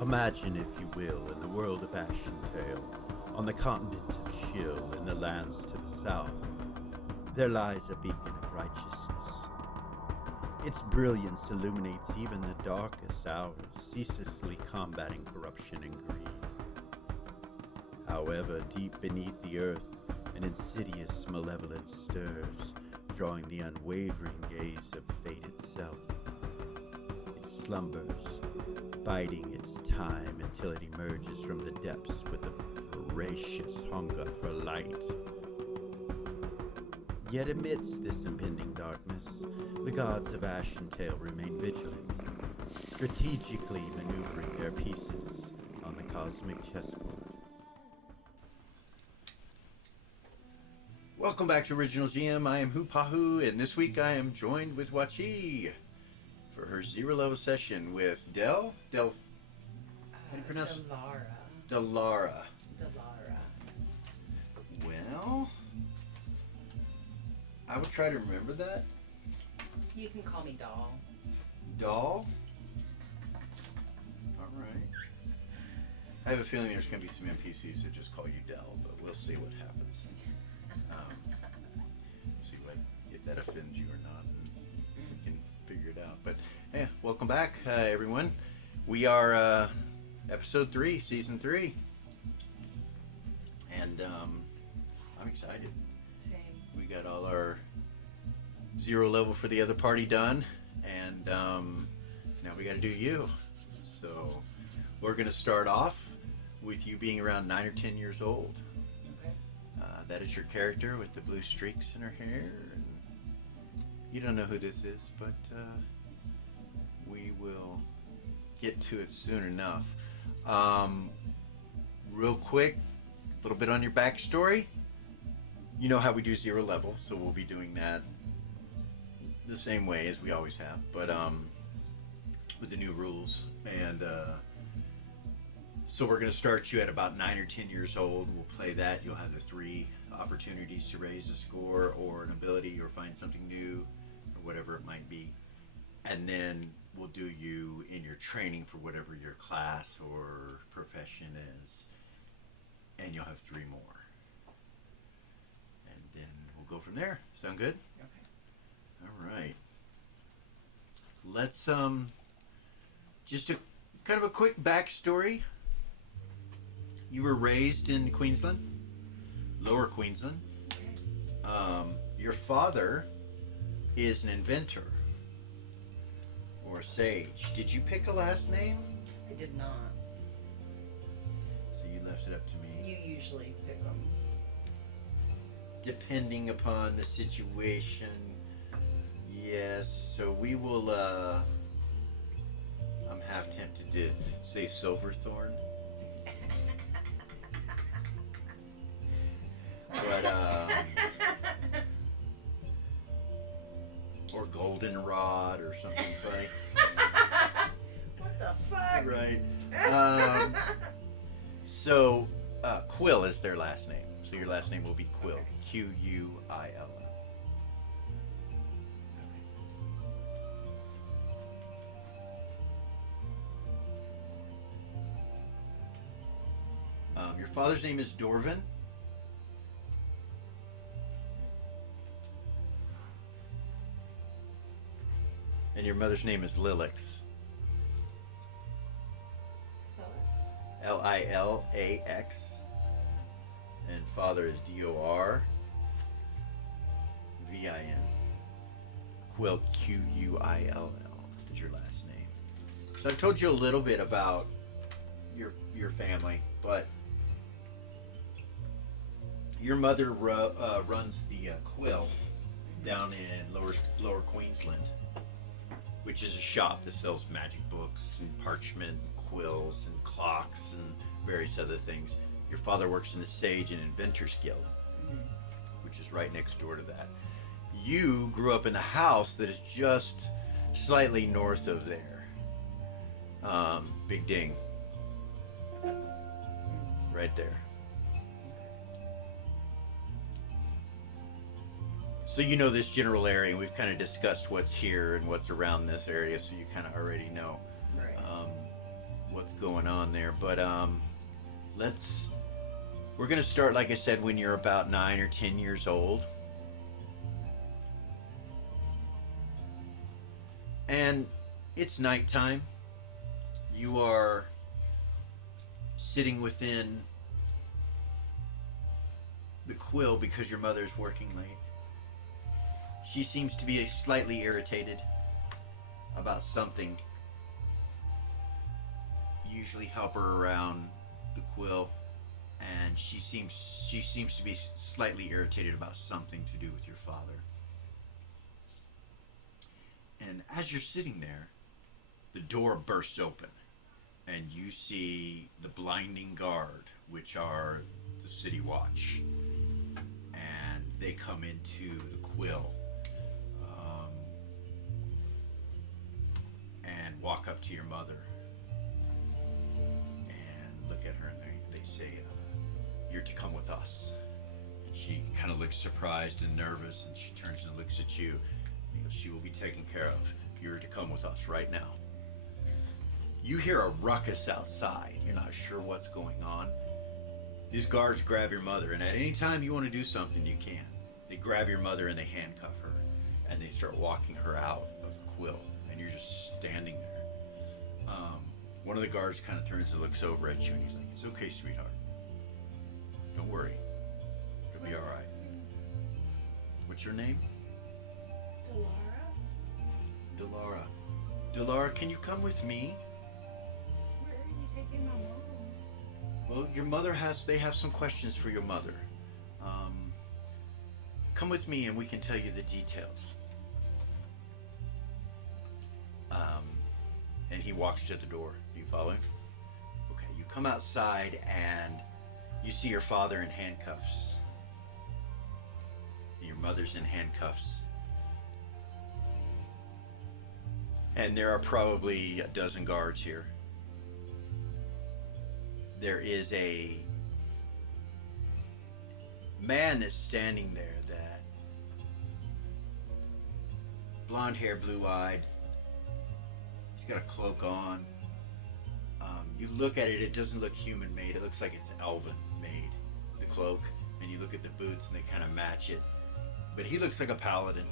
Imagine, if you will, in the world of Ashentale, on the continent of Shill, in the lands to the south, there lies a beacon of righteousness. Its brilliance illuminates even the darkest hours, ceaselessly combating corruption and greed. However, deep beneath the earth, an insidious malevolence stirs, drawing the unwavering gaze of fate itself. It slumbers, biding its time until it emerges from the depths with a voracious hunger for light. Yet amidst this impending darkness, the gods of Ashentale remain vigilant, strategically maneuvering their pieces on the cosmic chessboard. Welcome back to Original GM. I am Hupahu, and this week I am joined with Wachi for her zero level session with How do you pronounce it? Delara. Well, I would try to remember that. You can call me Doll. Doll? Alright. I have a feeling there's going to be some NPCs that just call you Dell, but we'll see what happens. See if that offends you or not. We can figure it out. But yeah, welcome back, everyone. We are episode 3, season 3. And I'm excited. Same. We got all our zero level for the other party done, and now we got to do you. So we're going to start off with you being around 9 or 10 years old. Okay. That is your character with the blue streaks in her hair. And you don't know who this is, but we will get to it soon enough. Real quick, a little bit on your backstory. You know how we do zero level, so we'll be doing that the same way as we always have, but with the new rules. And so we're going to start you at about 9 or 10 years old. We'll play that. You'll have the 3 opportunities to raise a score or an ability or find something new or whatever it might be. And then we'll do you in your training for whatever your class or profession is. And you'll have 3 more. And then we'll go from there. Sound good? Okay. All right. Let's just a kind of a quick backstory. You were raised in Queensland, Lower Queensland. Okay. Your father is an inventor or sage. Did you pick a last name? I did not. So you left it up to me. You usually pick them. Depending upon the situation, yes. So we will. I'm half tempted to say Silverthorn, but or Goldenrod or something funny. What the fuck? Right. So Quill is their last name. So your last name will be Quill. Okay. Q-U-I-L-L. Your father's name is Dorvin. And your mother's name is Lilax. Spell it. Lilax. And father is Dorvin. Quill, Quill is your last name. So I've told you a little bit about your family, but your mother runs the Quill down in Lower Queensland, which is a shop that sells magic books and parchment, and quills and clocks and various other things. Your father works in the Sage and Inventors Guild, which is right next door to that. You grew up in the house that is just slightly north of there. Big Ding. Right there. So you know this general area, and we've kind of discussed what's here and what's around this area, so you kind of already know. Right. what's going on there. But let's. We're gonna start, like I said, when you're about 9 or 10 years old, and it's nighttime. You are sitting within the quill because your mother's working late. She seems to be slightly irritated about something. You usually help her around the quill, and she seems to be slightly irritated about something to do with your father. And as you're sitting there, the door bursts open, and you see the blinding guard, which are the city watch, and they come into the quill, and walk up to your mother and look at her, and they say, "You're to come with us." And she kind of looks surprised and nervous, and she turns and looks at you. He goes, "She will be taken care of. You're to come with us right now." You hear a ruckus outside. You're not sure what's going on. These guards grab your mother, and at any time you want to do something, you can. They grab your mother and they handcuff her, and they start walking her out of the quill, and you're just standing there. One of the guards kind of turns and looks over at you, and he's like, "It's okay, sweetheart. Don't worry. You'll be all right." What's your name? Delara? Delara, can you come with me? Where are you taking my mom? Well, your mother they have some questions for your mother. Come with me and we can tell you the details. And he walks to the door. Do you follow him? Okay, you come outside and you see your father in handcuffs. Your mother's in handcuffs. And there are probably a dozen guards here. There is a man that's standing there, that blonde hair, blue-eyed. He's got a cloak on. You look at it, it doesn't look human-made. It looks like it's elven-made, the cloak. And you look at the boots and they kind of match it. But he looks like a paladin.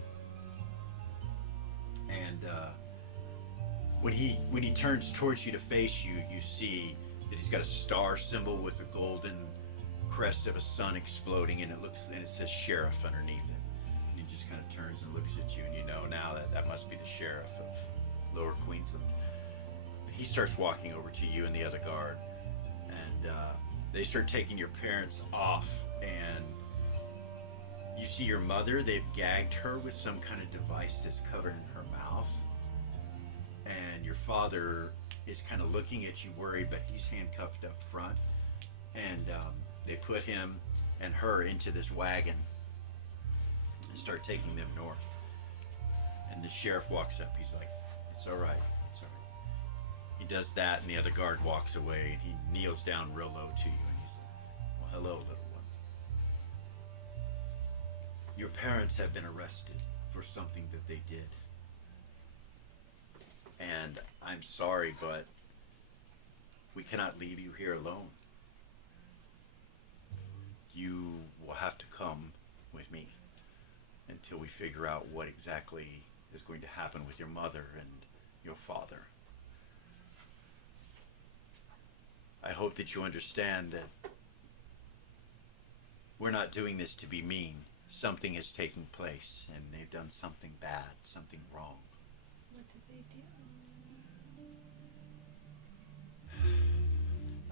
And when he turns towards you to face you, you see that he's got a star symbol with a golden crest of a sun exploding, and it says sheriff underneath it. And he just kind of turns and looks at you, and you know now that must be the sheriff of Lower Queensland. He starts walking over to you and the other guard, and they start taking your parents off, and you see your mother. They've gagged her with some kind of device that's covering her mouth. And your father is kind of looking at you worried, but he's handcuffed up front. And they put him and her into this wagon and start taking them north. And the sheriff walks up. He's like, "It's all right. It's all right." He does that, and the other guard walks away, and he kneels down real low to you, and he's like, "Well, hello, little one. Your parents have been arrested for something that they did. And I'm sorry, but we cannot leave you here alone. You will have to come with me until we figure out what exactly is going to happen with your mother and your father. I hope that you understand that we're not doing this to be mean. Something is taking place, and they've done something bad, something wrong." What did they do?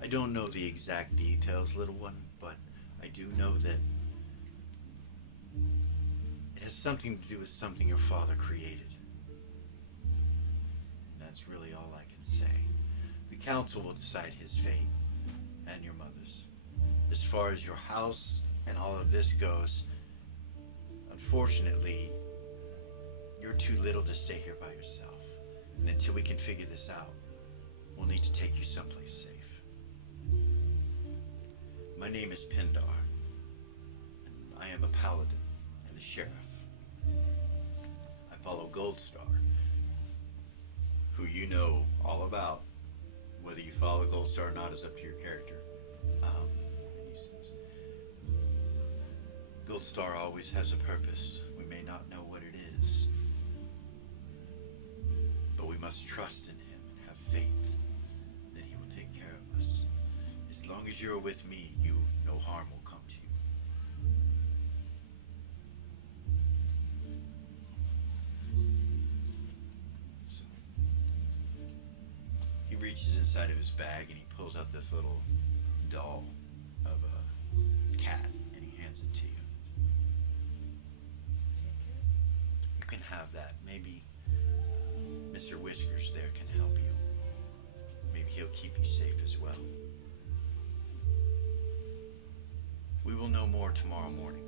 I don't know the exact details, little one, but I do know that it has something to do with something your father created. That's really all I can say. The council will decide his fate and your mother's. As far as your house and all of this goes, unfortunately, you're too little to stay here by yourself. And until we can figure this out, we'll need to take you someplace safe. My name is Pindar, and I am a paladin and the sheriff. I follow Goldstar, who you know all about Whether you follow Gold Star or not is up to your character. And he says, Gold Star always has a purpose. We may not know what it is, but we must trust in him and have faith that he will take care of us. As long as you're with me, no harm will come to you. So, he reaches inside of his bag and he pulls out this little doll of a cat and he hands it to you. You can have that. Maybe Mr. Whiskers there can help you. Maybe he'll keep you safe as well. We will know more tomorrow morning.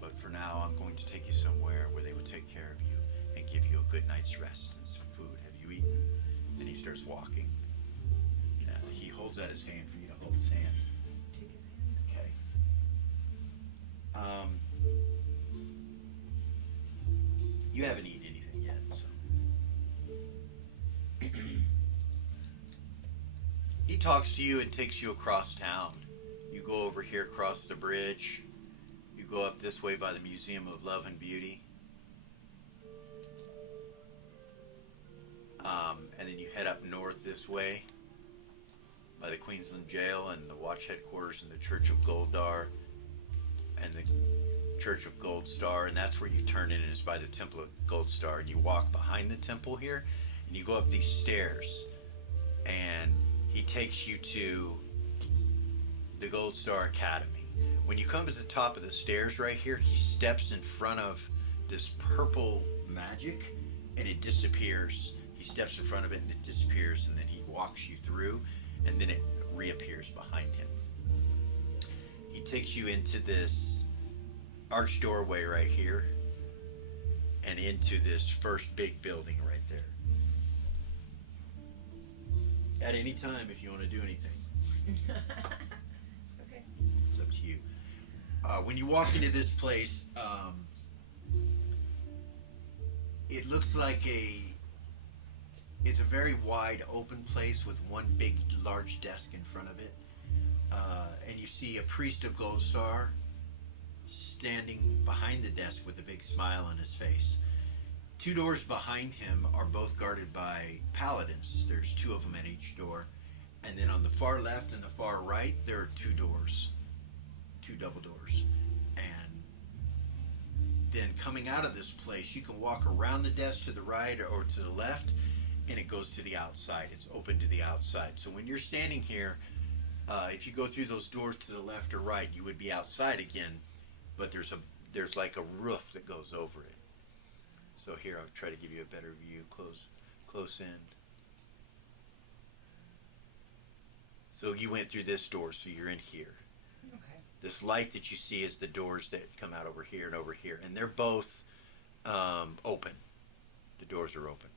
But for now, I'm going to take you somewhere where they will take care of you and give you a good night's rest and some food. Have you eaten? And he starts walking. Yeah, he holds out his hand for you to hold his hand. Take his hand. Okay. You haven't eaten anything yet, so. He talks to you and takes you across town. You go over here across the bridge. You go up this way by the Museum of Love and Beauty. And then you head up north this way by the Queensland Jail and the Watch Headquarters and the Church of Goldar and the Church of Gold Star, and that's where you turn in, and it's by the Temple of Gold Star, and you walk behind the temple here and you go up these stairs and he takes you to the Gold Star Academy. When you come to the top of the stairs right here, he steps in front of this purple magic and it disappears. He steps in front of it and it disappears, and then he walks you through and then it reappears behind him. He takes you into this arched doorway right here and into this first big building right there. At any time, if you want to do anything. Okay. It's up to you. When you walk into this place, it looks like it's a very wide open place with one big large desk in front of it. And you see a priest of Gold Star standing behind the desk with a big smile on his face. Two doors behind him are both guarded by paladins. There's two of them at each door. And then on the far left and the far right, there are two doors. Two double doors. And then coming out of this place, you can walk around the desk to the right or to the left, and it goes to the outside. It's open to the outside. So when you're standing here, if you go through those doors to the left or right, you would be outside again, but there's like a roof that goes over it. So here, I'll try to give you a better view, close in. So you went through this door, so you're in here. Okay. This light that you see is the doors that come out over here and over here, and they're both open. The doors are open.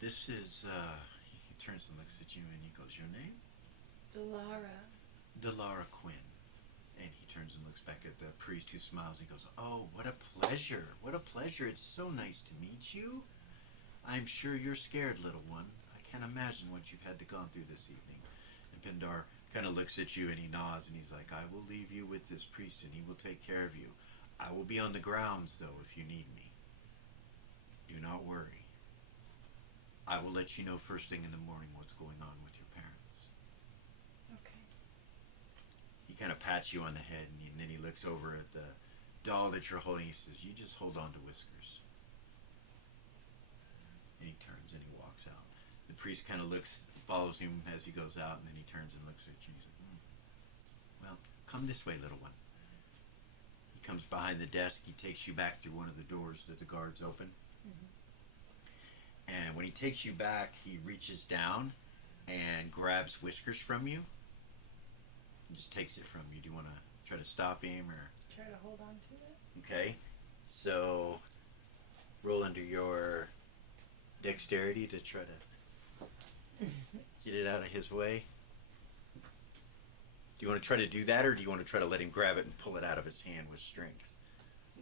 This is, he turns and looks at you and he goes, your name? Delara. Delara Quinn. And he turns and looks back at the priest who smiles. He goes, oh, what a pleasure. What a pleasure. It's so nice to meet you. I'm sure you're scared, little one. I can't imagine what you've had to gone through this evening. And Pindar kind of looks at you and he nods and he's like, I will leave you with this priest and he will take care of you. I will be on the grounds, though, if you need me. Do not worry. I will let you know first thing in the morning what's going on with your parents. Okay. He kind of pats you on the head and then he looks over at the doll that you're holding. He says, you just hold on to Whiskers. And he turns and he walks out. The priest kind of follows him as he goes out, and then he turns and looks at you. He's like, well, come this way, little one. He comes behind the desk. He takes you back through one of the doors that the guards open. Mm-hmm. And when he takes you back, he reaches down and grabs Whiskers from you. And just takes it from you. Do you want to try to stop him or? Try to hold on to it. Okay. So roll under your dexterity to try to get it out of his way. Do you want to try to do that, or do you want to try to let him grab it and pull it out of his hand with strength?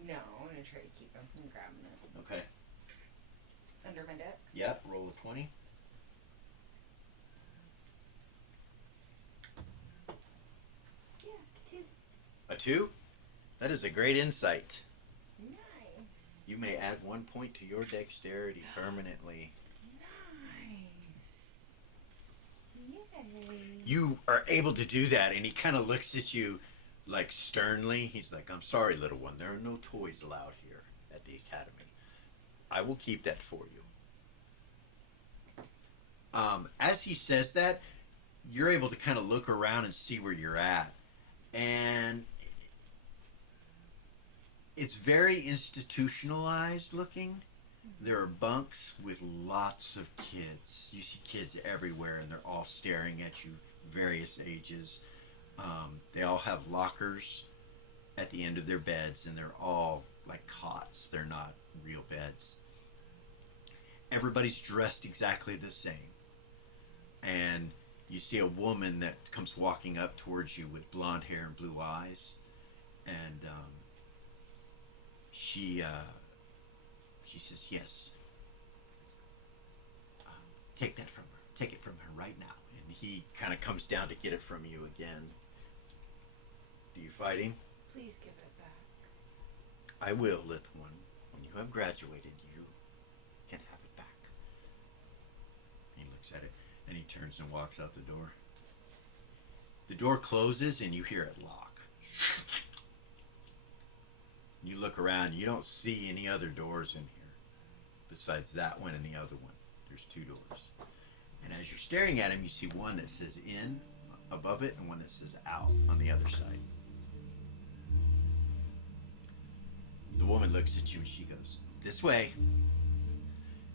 No, I'm gonna try to keep him from grabbing it. Okay. Under my dex? Yep, roll a 20. Yeah, 2. A 2? That is a great insight. Nice. You may add 1 point to your dexterity permanently. Nice. Yay. You are able to do that, and he kind of looks at you like sternly. He's like, I'm sorry, little one. There are no toys allowed here at the academy. I will keep that for you. As he says that, you're able to kind of look around and see where you're at. And it's very institutionalized looking. There are bunks with lots of kids. You see kids everywhere, and they're all staring at you, various ages. They all have lockers at the end of their beds, and they're all like cots. They're not real beds. Everybody's dressed exactly the same. And you see a woman that comes walking up towards you with blonde hair and blue eyes. And she says, yes. Take that from her. Take it from her right now. And he kind of comes down to get it from you again. Do you fight him? Please give it back. I will, little one. When you have graduated, you can have it back. He looks at it, and he turns and walks out the door. The door closes, and you hear it lock. You look around, you don't see any other doors in here besides that one and the other one. There's 2 doors. And as you're staring at him, you see one that says in above it and one that says out on the other side. The woman looks at you and she goes, this way.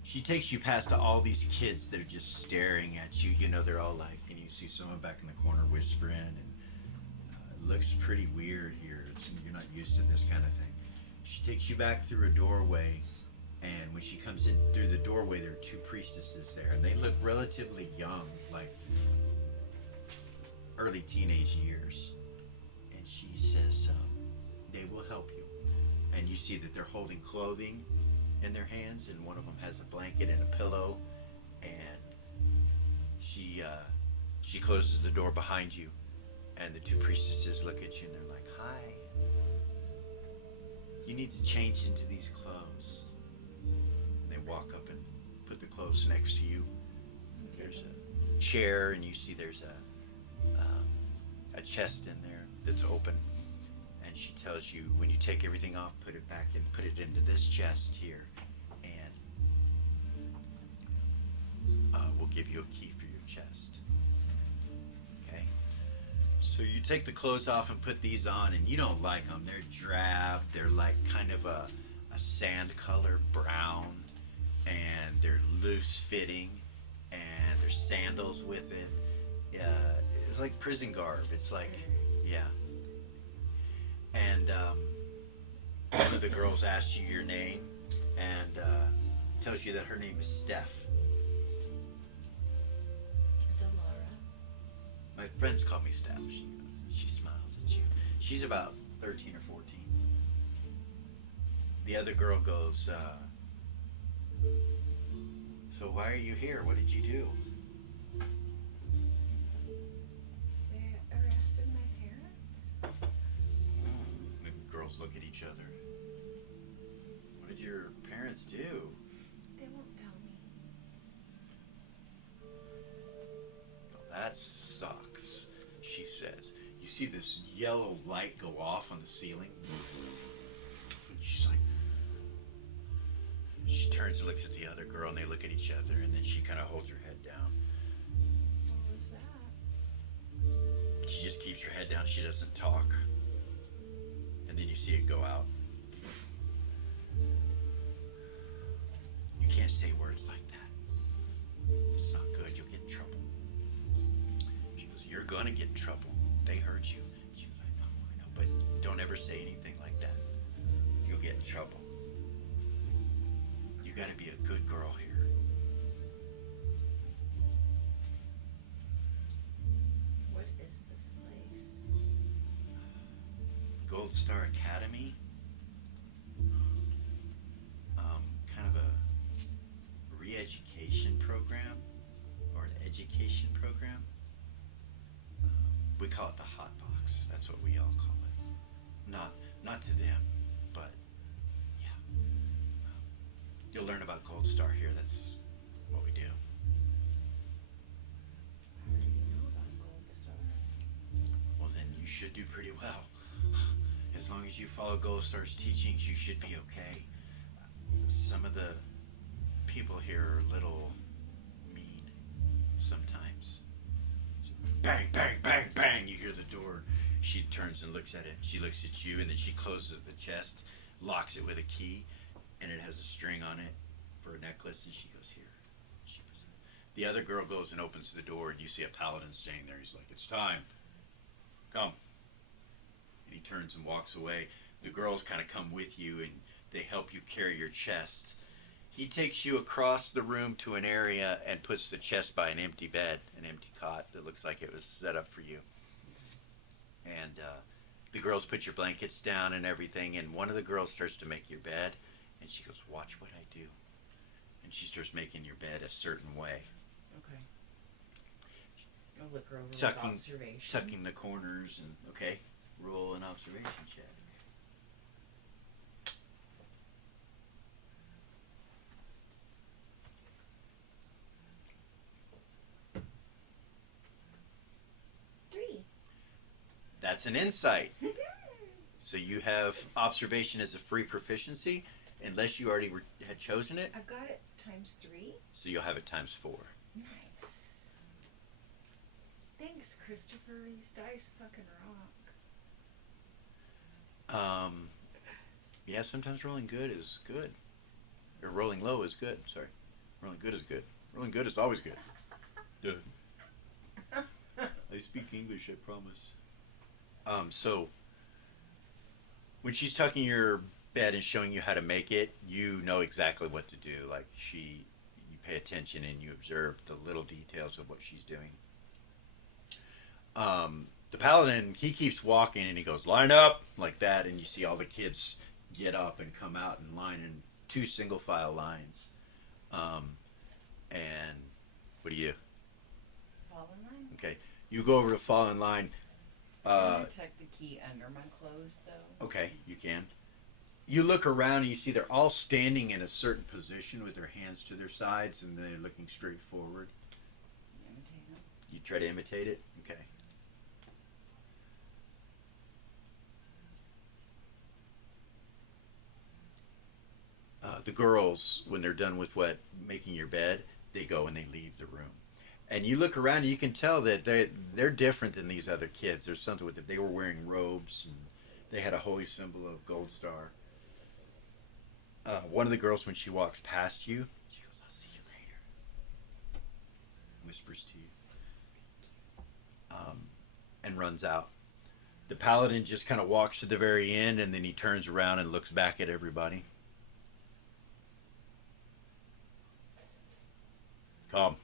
She takes you past all these kids that are just staring at you. You know, they're all like, and you see someone back in the corner whispering, and it looks pretty weird here. You're not used to this kind of thing. She takes you back through a doorway, and when she comes in through the doorway, there are 2 priestesses there, and they look relatively young, like early teenage years. And she says, they will help you. And you see that they're holding clothing in their hands, and one of them has a blanket and a pillow, and she closes the door behind you, and the 2 priestesses look at you and they're like, hi. You need to change into these clothes. And they walk up and put the clothes next to you. There's a chair, and you see there's a chest in there that's open. And she tells you, when you take everything off, put it back and put it into this chest here. And we'll give you a key for your chest. Okay? So you take the clothes off and put these on, and you don't like them. They're drab. They're like kind of a sand color brown, and they're loose fitting, and there's sandals with it. It's like prison garb. It's like, yeah. And one of the girls asks you your name and tells you that her name is Steph. Delora. My friends call me Steph. She smiles at you. She's about 13 or 14. The other girl goes, so why are you here? What did you do? They arrested my parents. The girls look at each other. What did your parents do? They won't tell me. Well, that sucks, she says. You see this yellow light go off on the ceiling. And she's like, she turns and looks at the other girl, and they look at each other, and then she kind of holds her head down. What was that? She just keeps her head down. She doesn't talk. And then you see it go out. You can't say words like that. It's not good. You'll get in trouble. She goes, you're gonna get in trouble. They heard you. She was like, I know, but don't ever say anything like that. You'll get in trouble. You gotta be a good girl here. What is this place? Gold Star Academy, kind of a re-education program or an education program. We call it the hot box. That's what we all call it. Not to them, but yeah. You'll learn about Gold Star here. That's what we do. How do you know about Gold Star? Well, then you should do pretty well. As long as you follow Gold Star's teachings, you should be okay. Some of the people here are a little mean sometimes. Bang, bang, bang, bang. You hear the door. She turns and looks at it. She looks at you, and then she closes the chest, locks it with a key, and it has a string on it for a necklace, and she goes, here. The other girl goes and opens the door, and you see a paladin standing there. He's like, it's time. Come. And he turns and walks away. The girls kind of come with you, and they help you carry your chest. He takes you across the room to an area and puts the chest by an empty bed, an empty cot that looks like it was set up for you. And the girls put your blankets down and everything, and one of the girls starts to make your bed, and she goes, watch what I do. And she starts making your bed a certain way. Okay. I'll look her over with observation. Tucking the corners, and okay, roll an observation check. That's an insight. So you have observation as a free proficiency, unless you already had chosen it. I've got it ×3. So you'll have it ×4. Nice. Thanks, Christopher. These dice fucking rock. Yeah, sometimes rolling good is good. Or rolling low is good. Sorry. Rolling good is good. Rolling good is always good. Duh. I speak English, I promise. So when she's tucking your bed and showing you how to make it, you know exactly what to do. Like you pay attention and you observe the little details of what she's doing. The paladin, he keeps walking and he goes, line up, like that, and you see all the kids get up and come out in line in 2 single file lines. And what do you? Fall in line? Okay, you go over to fall in line. Can I tuck the key under my clothes, though? Okay, you can. You look around and you see they're all standing in a certain position with their hands to their sides and they're looking straight forward. Imitate them. You try to imitate it? Okay. The girls, when they're done with making your bed, they go and they leave the room. And you look around and you can tell that they're different than these other kids. There's something with them. They were wearing robes and they had a holy symbol of Gold Star. One of the girls, when she walks past you, she goes, I'll see you later. Whispers to you. And runs out. The paladin just kind of walks to the very end and then he turns around and looks back at everybody. Come.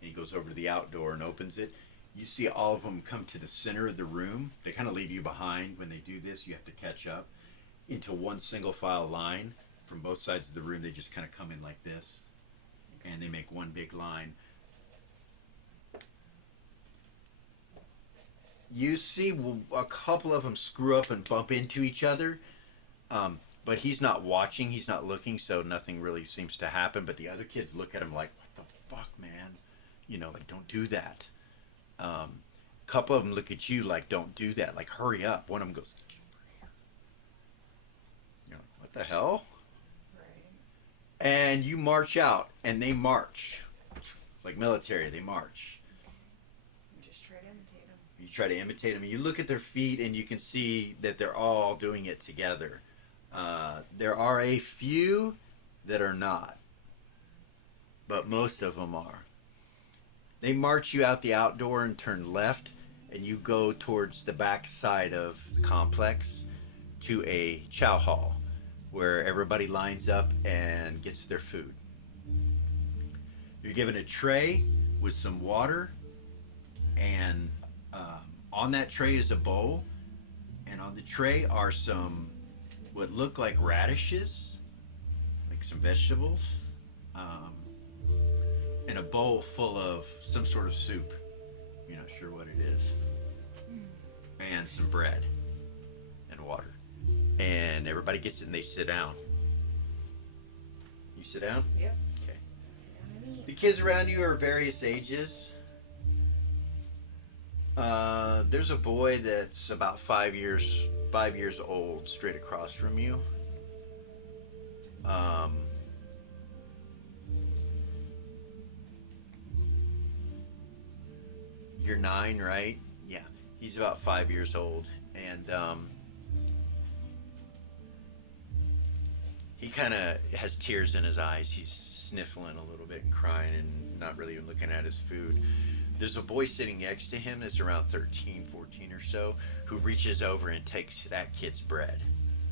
And he goes over to the outdoor and opens it. You see all of them come to the center of the room. They kind of leave you behind. When they do this, you have to catch up into one single file line from both sides of the room. They just kind of come in like this, and they make one big line. You see a couple of them screw up and bump into each other, but he's not watching. He's not looking, so nothing really seems to happen. But the other kids look at him like, what the fuck, man? You know, like, don't do that. A couple of them look at you like, don't do that. Like, hurry up. One of them goes, get over here. You're like, what the hell? Right. And you march out, and they march. Like military, they march. You just try to imitate them. You try to imitate them. You look at their feet, and you can see that they're all doing it together. There are a few that are not, but most of them are. They march you out the outdoor and turn left, and you go towards the back side of the complex to a chow hall where everybody lines up and gets their food. You're given a tray with some water, and on that tray is a bowl, And on the tray are some what look like radishes, like some vegetables, um, and a bowl full of some sort of soup. You're not sure what it is. And some bread and water. And everybody gets it and they sit down. You sit down? Yep. Okay. Sit down and eat. The kids around you are various ages. There's a boy that's about 5 years old, straight across from you. You're 9, right? Yeah. He's about 5 years old, and he kind of has tears in his eyes. He's sniffling a little bit and crying and not really looking at his food. There's a boy sitting next to him that's around 13, 14 or so, who reaches over and takes that kid's bread.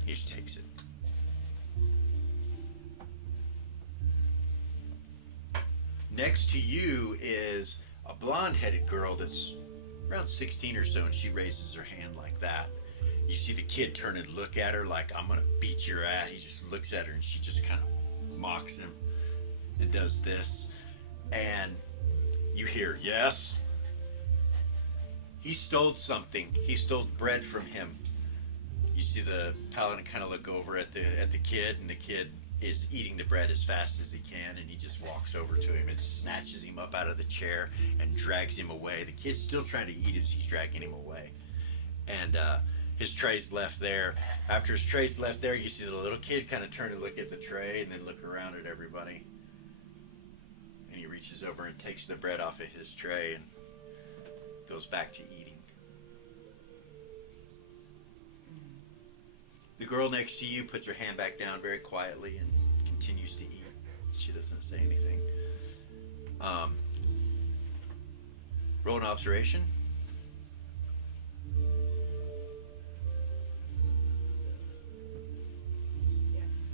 He just takes it. Next to you is a blonde-headed girl that's around 16 or so, and she raises her hand like that. You see the kid turn and look at her like, I'm gonna beat your ass. He just looks at her and she just kind of mocks him and does this. And you hear, yes? He stole something. He stole bread from him. You see the paladin kind of look over at the kid, and the kid is eating the bread as fast as he can, and he just walks over to him and snatches him up out of the chair and drags him away. The kid's still trying to eat as he's dragging him away. And his tray's left there. After his tray's left there, you see the little kid kind of turn to look at the tray and then look around at everybody. And he reaches over and takes the bread off of his tray and goes back to eating. The girl next to you puts her hand back down very quietly and continues to eat. She doesn't say anything. Roll an observation. Yes.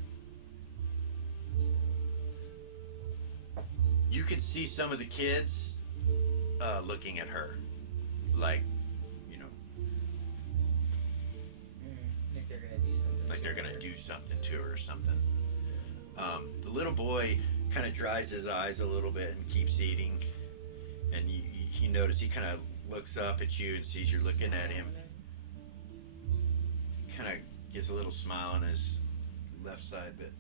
You can see some of the kids looking at her, like, Think they're gonna do something. like they're gonna do something to her or something. The little boy kind of dries his eyes a little bit and keeps eating, and you notice he kind of looks up at you and sees you're looking at him. Kind of gives a little smile on his left side, but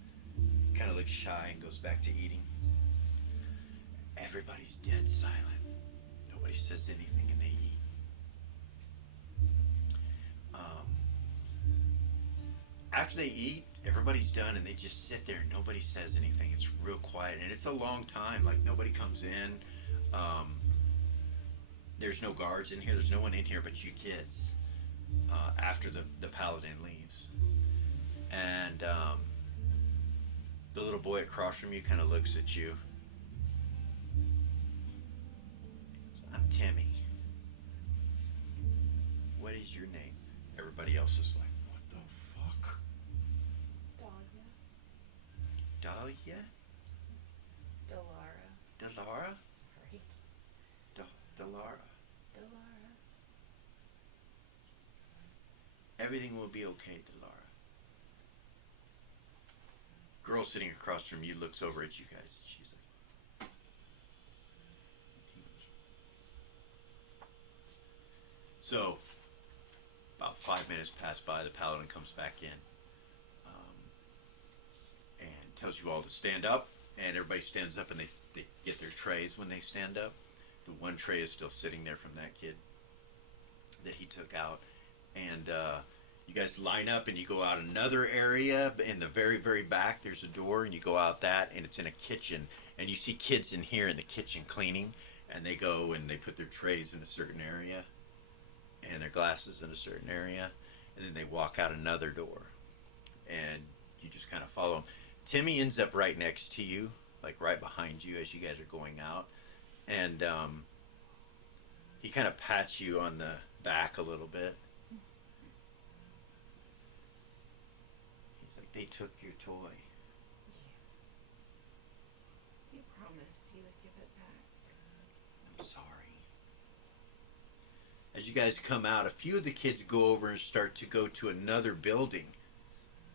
kind of looks shy and goes back to eating. Everybody's dead silent. Nobody says anything, and they eat. After they eat, everybody's done, and they just sit there. Nobody says anything. It's real quiet, and it's a long time. Like, nobody comes in. There's no guards in here. There's no one in here but you kids. After the paladin leaves, and the little boy across from you kind of looks at you. I'm Timmy. What is your name? Everybody else is like, what the fuck? Dahlia. Dahlia? Delara. Delara? Sorry. Delara. Delara. Everything will be okay, Delara. Girl sitting across from you looks over at you guys. She's like, so, about 5 minutes pass by, the paladin comes back in and tells you all to stand up, and everybody stands up, and they get their trays when they stand up. The one tray is still sitting there from that kid that he took out, and you guys line up, and you go out another area. In the very, very back, there's a door, and you go out that, and it's in a kitchen, and you see kids in here in the kitchen cleaning, and they go and they put their trays in a certain area and their glasses in a certain area, and then they walk out another door, and you just kind of follow them. Timmy ends up right next to you, like right behind you as you guys are going out, and he kind of pats you on the back a little bit. He's like, they took your toy. You promised you would give it back. I'm sorry. As you guys come out, a few of the kids go over and start to go to another building,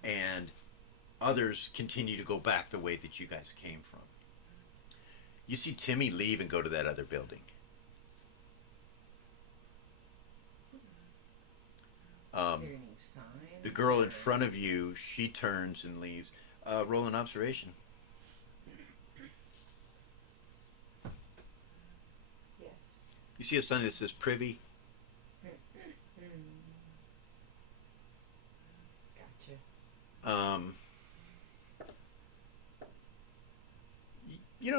and others continue to go back the way that you guys came from. You see Timmy leave and go to that other building. Any signs? The girl in front of you, she turns and leaves. Roll an observation. Yes. You see a sign that says privy. Gotcha. You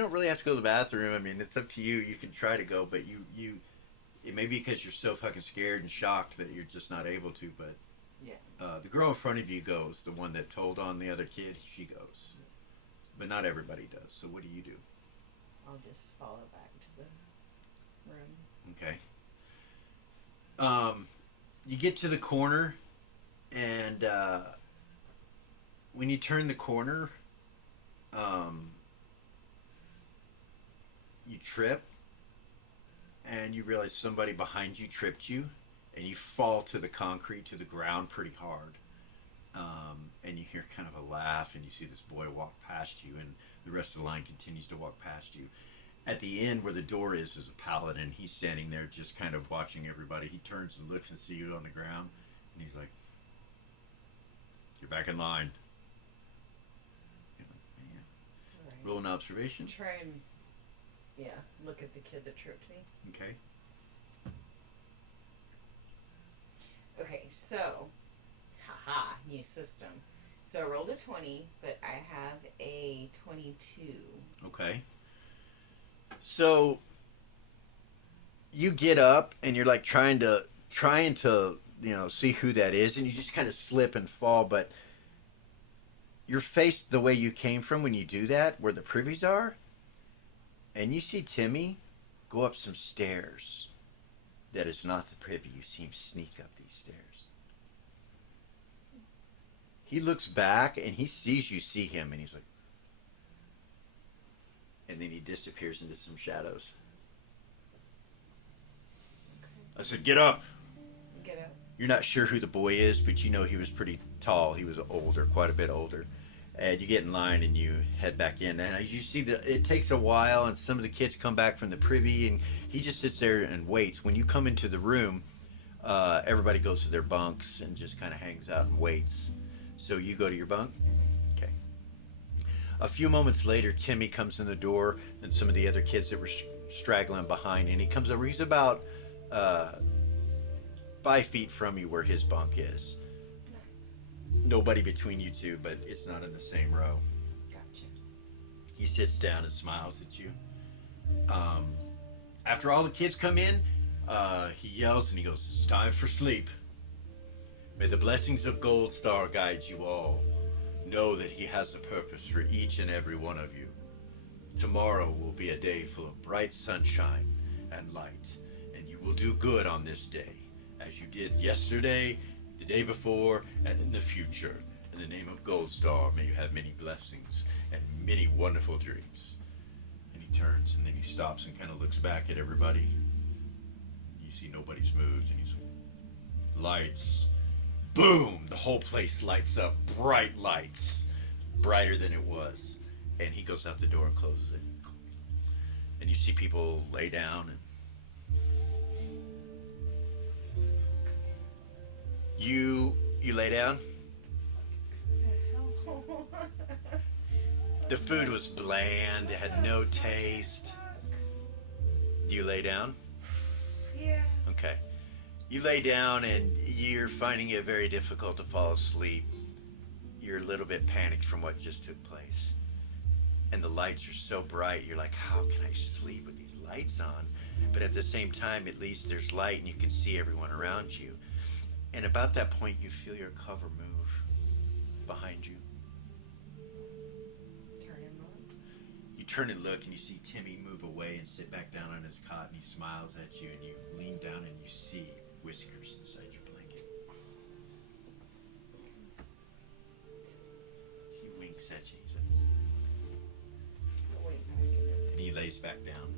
don't really have to go to the bathroom. I mean, it's up to you. You can try to go, but it may be because you're so fucking scared and shocked that you're just not able to. But Yeah. the girl in front of you goes. The one that told on the other kid, she goes. But not everybody does. So what do you do? I'll just follow back to the room. Okay. You get to the corner, and when you turn the corner, you trip, and you realize somebody behind you tripped you, and you fall to the concrete, to the ground pretty hard. And you hear kind of a laugh, and you see this boy walk past you, and the rest of the line continues to walk past you. At the end where the door is a paladin. He's standing there just kind of watching everybody. He turns and looks and sees you on the ground, and he's like, "You're back in line." You're like, "Man." Right. Roll an observation. Try and, look at the kid that tripped me. Okay. Okay, so, new system. So I rolled a 20, but I have a 22. Okay. So you get up and you're like trying to see who that is, and you just kind of slip and fall, but you're faced the way you came from when you do that, where the privies are, and you see Timmy go up some stairs. That is not the privy. You see him sneak up these stairs. He looks back and he sees you see him, and he's like, and then he disappears into some shadows. I said, "Get up." Get up. You're not sure who the boy is, but you know he was pretty tall. He was older, quite a bit older. And you get in line and you head back in. And as you see, it takes a while, and some of the kids come back from the privy, and he just sits there and waits. When you come into the room, everybody goes to their bunks and just kind of hangs out and waits. So you go to your bunk? Okay. A few moments later, Timmy comes in the door, and some of the other kids that were straggling behind, and he comes over. He's about 5 feet from you where his bunk is. Nice. Nobody between you two, but it's not in the same row. Gotcha. He sits down and smiles at you. After all the kids come in, he yells and he goes, "It's time for sleep. May the blessings of Gold Star guide you all. Know that he has a purpose for each and every one of you. Tomorrow will be a day full of bright sunshine and light, and you will do good on this day, as you did yesterday, the day before, and in the future. In the name of Gold Star, may you have many blessings and many wonderful dreams." And he turns and then he stops and kind of looks back at everybody. You see nobody's moved, and he's like, "Lights." Boom! The whole place lights up. Bright lights. Brighter than it was. And he goes out the door and closes it. And you see people lay down. And you lay down. The food was bland. It had no taste. Do you lay down? Yeah. Okay. You lay down and you're finding it very difficult to fall asleep. You're a little bit panicked from what just took place. And the lights are so bright, you're like, how can I sleep with these lights on? But at the same time, at least there's light and you can see everyone around you. And about that point, you feel your cover move behind you. Turn and look. You turn and look and you see Timmy move away and sit back down on his cot, and he smiles at you, and you lean down and you see whiskers inside your blanket. He winks at you. He's like, Wait back in it. and he lays back down.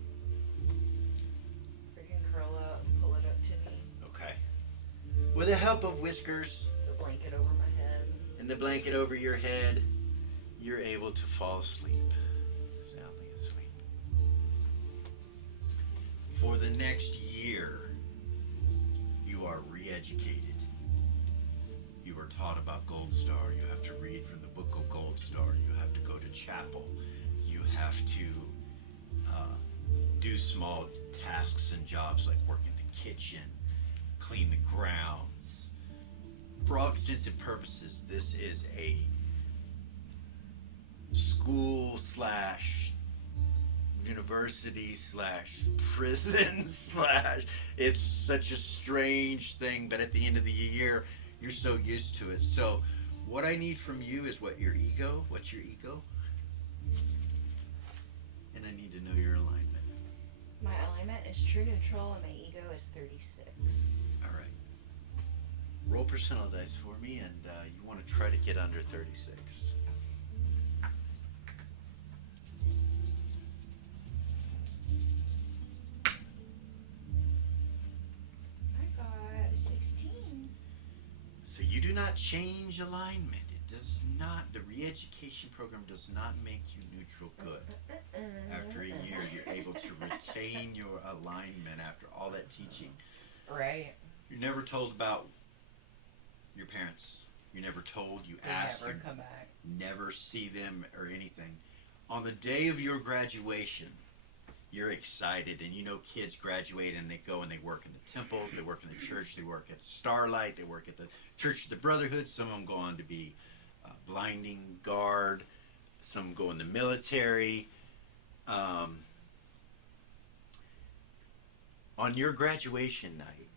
Freaking curl up and pull it up the help of whiskers The blanket over my head. and the blanket over your head, you're able to fall asleep, soundly asleep. For the next year, you are re-educated. You are taught about Gold Star. You have to read from the book of Gold Star. You have to go to chapel. You have to do small tasks and jobs like work in the kitchen, clean the grounds. For all extensive purposes, this is a school slash university slash prison slash. It's such a strange thing, but at the end of the year, you're so used to it. So what I need from you is what's your ego? And I need to know your alignment. My alignment is true neutral and my ego is 36. All right. Roll percentile dice for me, and you want to try to get under 36. I got 16. So you do not change alignment. It does not. The re-education program does not make you neutral good. After a year, you're able to retain your alignment after all that teaching. Right. You're never told about your parents. You're never told. You They ask. never You come back. never see them or anything. On the day of your graduation, you're excited, and you know kids graduate and they go and they work in the temples, they work in the church, they work at Starlight, they work at the Church of the Brotherhood. Some of them go on to be blinding guard. Some go in the military. On your graduation night,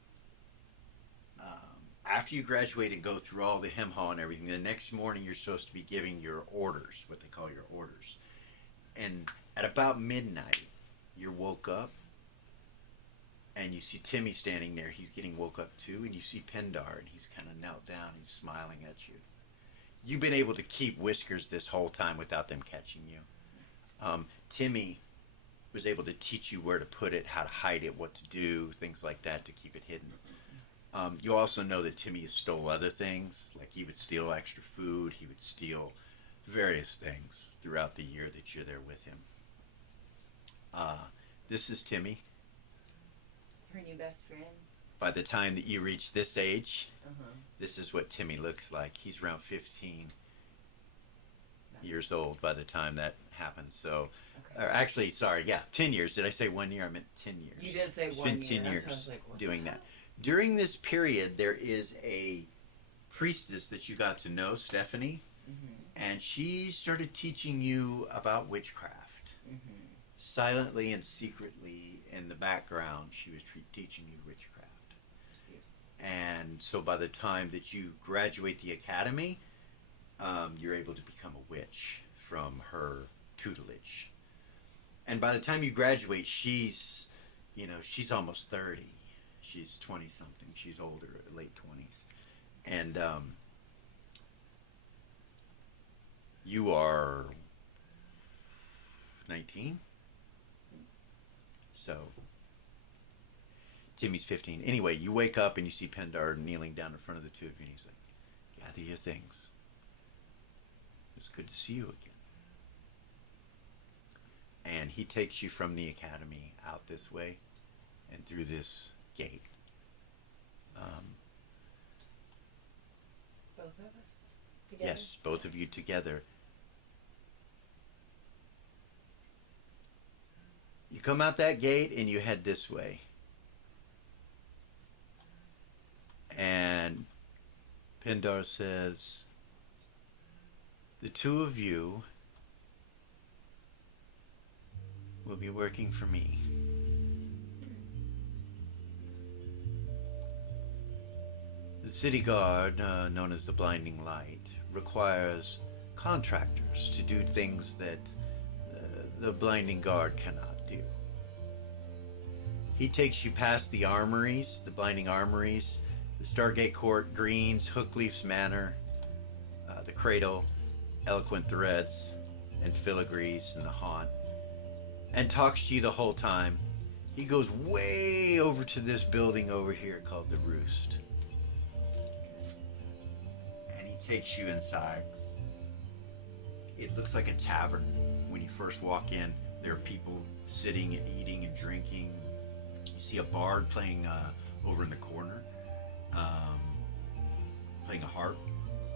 after you graduate and go through all the hem haw and everything, the next morning you're supposed to be giving your orders, what they call your orders. And at about midnight, you're woke up and you see Timmy standing there. He's getting woke up too. And you see Pendar, and he's kind of knelt down. He's smiling at you. You've been able to keep whiskers this whole time without them catching you. Timmy was able to teach you where to put it, how to hide it, what to do, things like that to keep it hidden. You also know that Timmy stole other things, like he would steal extra food, he would steal various things throughout the year that you're there with him. This is Timmy. Her new best friend. By the time that you reach this age, Uh-huh. this is what Timmy looks like. He's around 15 Nice. years old by the time that happened. So, Okay. or actually, sorry, yeah, 10 years. Did I say 1 year? I meant 10 years. You did say It's 1 been year. 10 That's why I years was like, what doing the that. During this period, there is a priestess that you got to know, Stephanie, and she started teaching you about witchcraft. Silently and secretly in the background, she was teaching you witchcraft. And so by the time that you graduate the academy, you're able to become a witch from her tutelage. And by the time you graduate, she's almost 30. She's 20 something. She's older, late 20s. And you are 19. So Timmy's 15. Anyway, you wake up and you see Pendar kneeling down in front of the two of you, and he's like, gather your things. It's good to see you again. And he takes you from the academy out this way and through this gate. Both of us together? Yes, both of you together. You come out that gate and you head this way. And Pendar says, the two of you will be working for me. The city guard, known as the Blinding Light, requires contractors to do things that the Blinding Guard cannot do. He takes you past the armories, the Blinding Armories, the Stargate Court, Greens, Hookleaf's Manor, the Cradle, Eloquent Threads, and Filigrees and the Haunt, and talks to you the whole time. He goes way over to this building over here called the Roost. takes you inside. It looks like a tavern. When you first walk in, there are people sitting and eating and drinking. You see a bard playing over in the corner, um, playing a harp,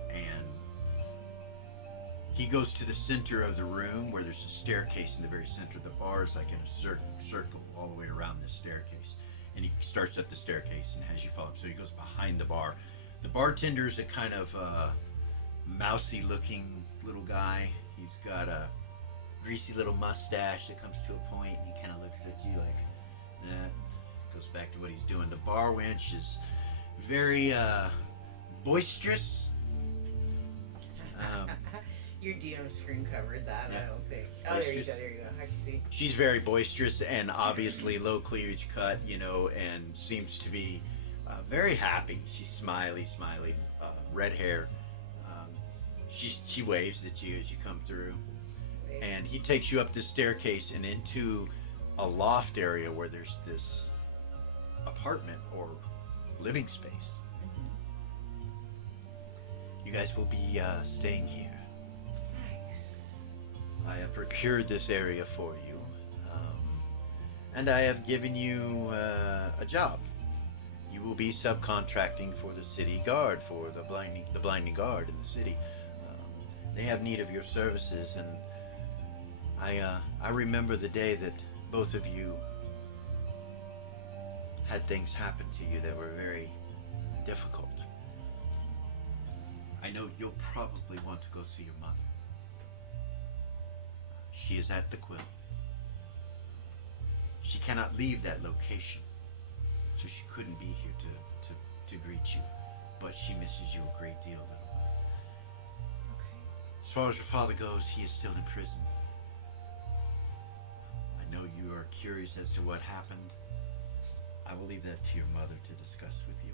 and he goes to the center of the room where there's a staircase in the very center. The bar is like in a circle all the way around this staircase. And he starts up the staircase and has you follow him. So he goes behind the bar. The bartender's a kind of mousy looking little guy. He's got a greasy little mustache that comes to a point, and he kind of looks at you like that. Goes back to what he's doing. The bar wench is very boisterous. Your DM screen covered that, Yeah. I don't think. Oh, there you Boisterous. go, there you go. I can see. She's very boisterous and obviously low cleavage cut, you know, and seems to be very happy. She's smiley, red hair. She waves at you as you come through. Wait. And he takes you up the staircase and into a loft area where there's this apartment or living space. You guys will be staying here. Nice. I have procured this area for you, and I have given you a job. You will be subcontracting for the city guard, for the blinding guard in the city. They have need of your services, and I remember the day that both of you had things happen to you that were very difficult. I know you'll probably want to go see your mother. She is at the quill. She cannot leave that location, so she couldn't be here to greet you. But she misses you a great deal, little one. Okay. As far as your father goes, he is still in prison. I know you are curious as to what happened. I will leave that to your mother to discuss with you.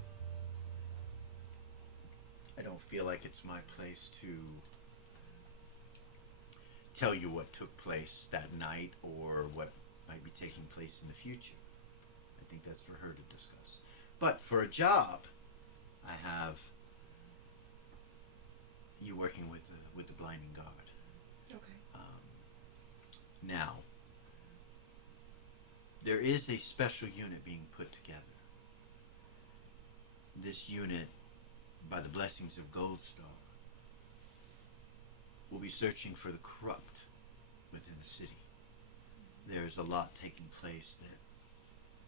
I don't feel like it's my place to tell you what took place that night or what might be taking place in the future. I think that's for her to discuss. But for a job, I have you working with the blinding guard. Okay. Now, there is a special unit being put together. This unit, by the blessings of Goldstar, will be searching for the corrupt within the city. There is a lot taking place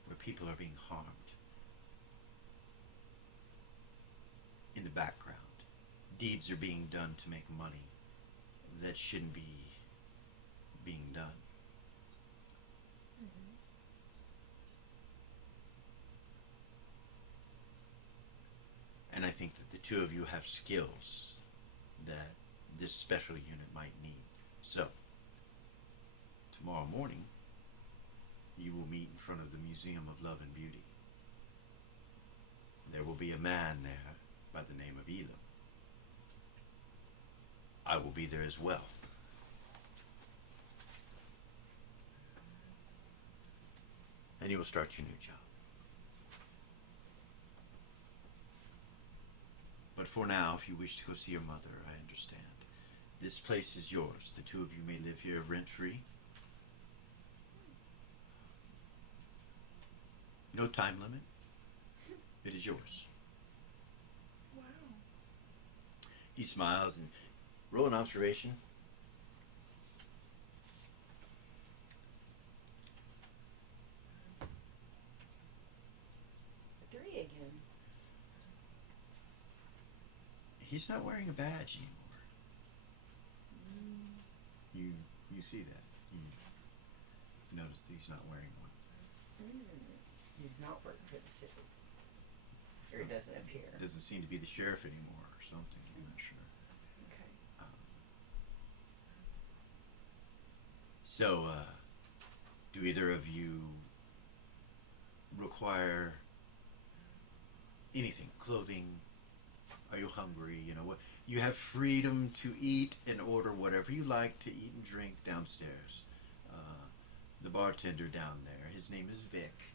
where people are being harmed. In the background, deeds are being done to make money that shouldn't be being done. And I think that the two of you have skills that this special unit might need. So, tomorrow morning, you will meet in front of the Museum of Love and Beauty. There will be a man there by the name of Elam. I will be there as well. And you will start your new job. But for now, if you wish to go see your mother, I understand. This place is yours. The two of you may live here rent-free. No time limit. It is yours. Wow. He smiles and roll an observation. A 3 again. He's not wearing a badge anymore. You see that. You notice that he's not wearing one. He's not working for the city. Or it doesn't appear. Doesn't seem to be the sheriff anymore or something. I'm not sure. Okay. So, do either of you require anything? Clothing? Are you hungry? You know what? You have freedom to eat and order whatever you like to eat and drink downstairs. The bartender down there, his name is Vic,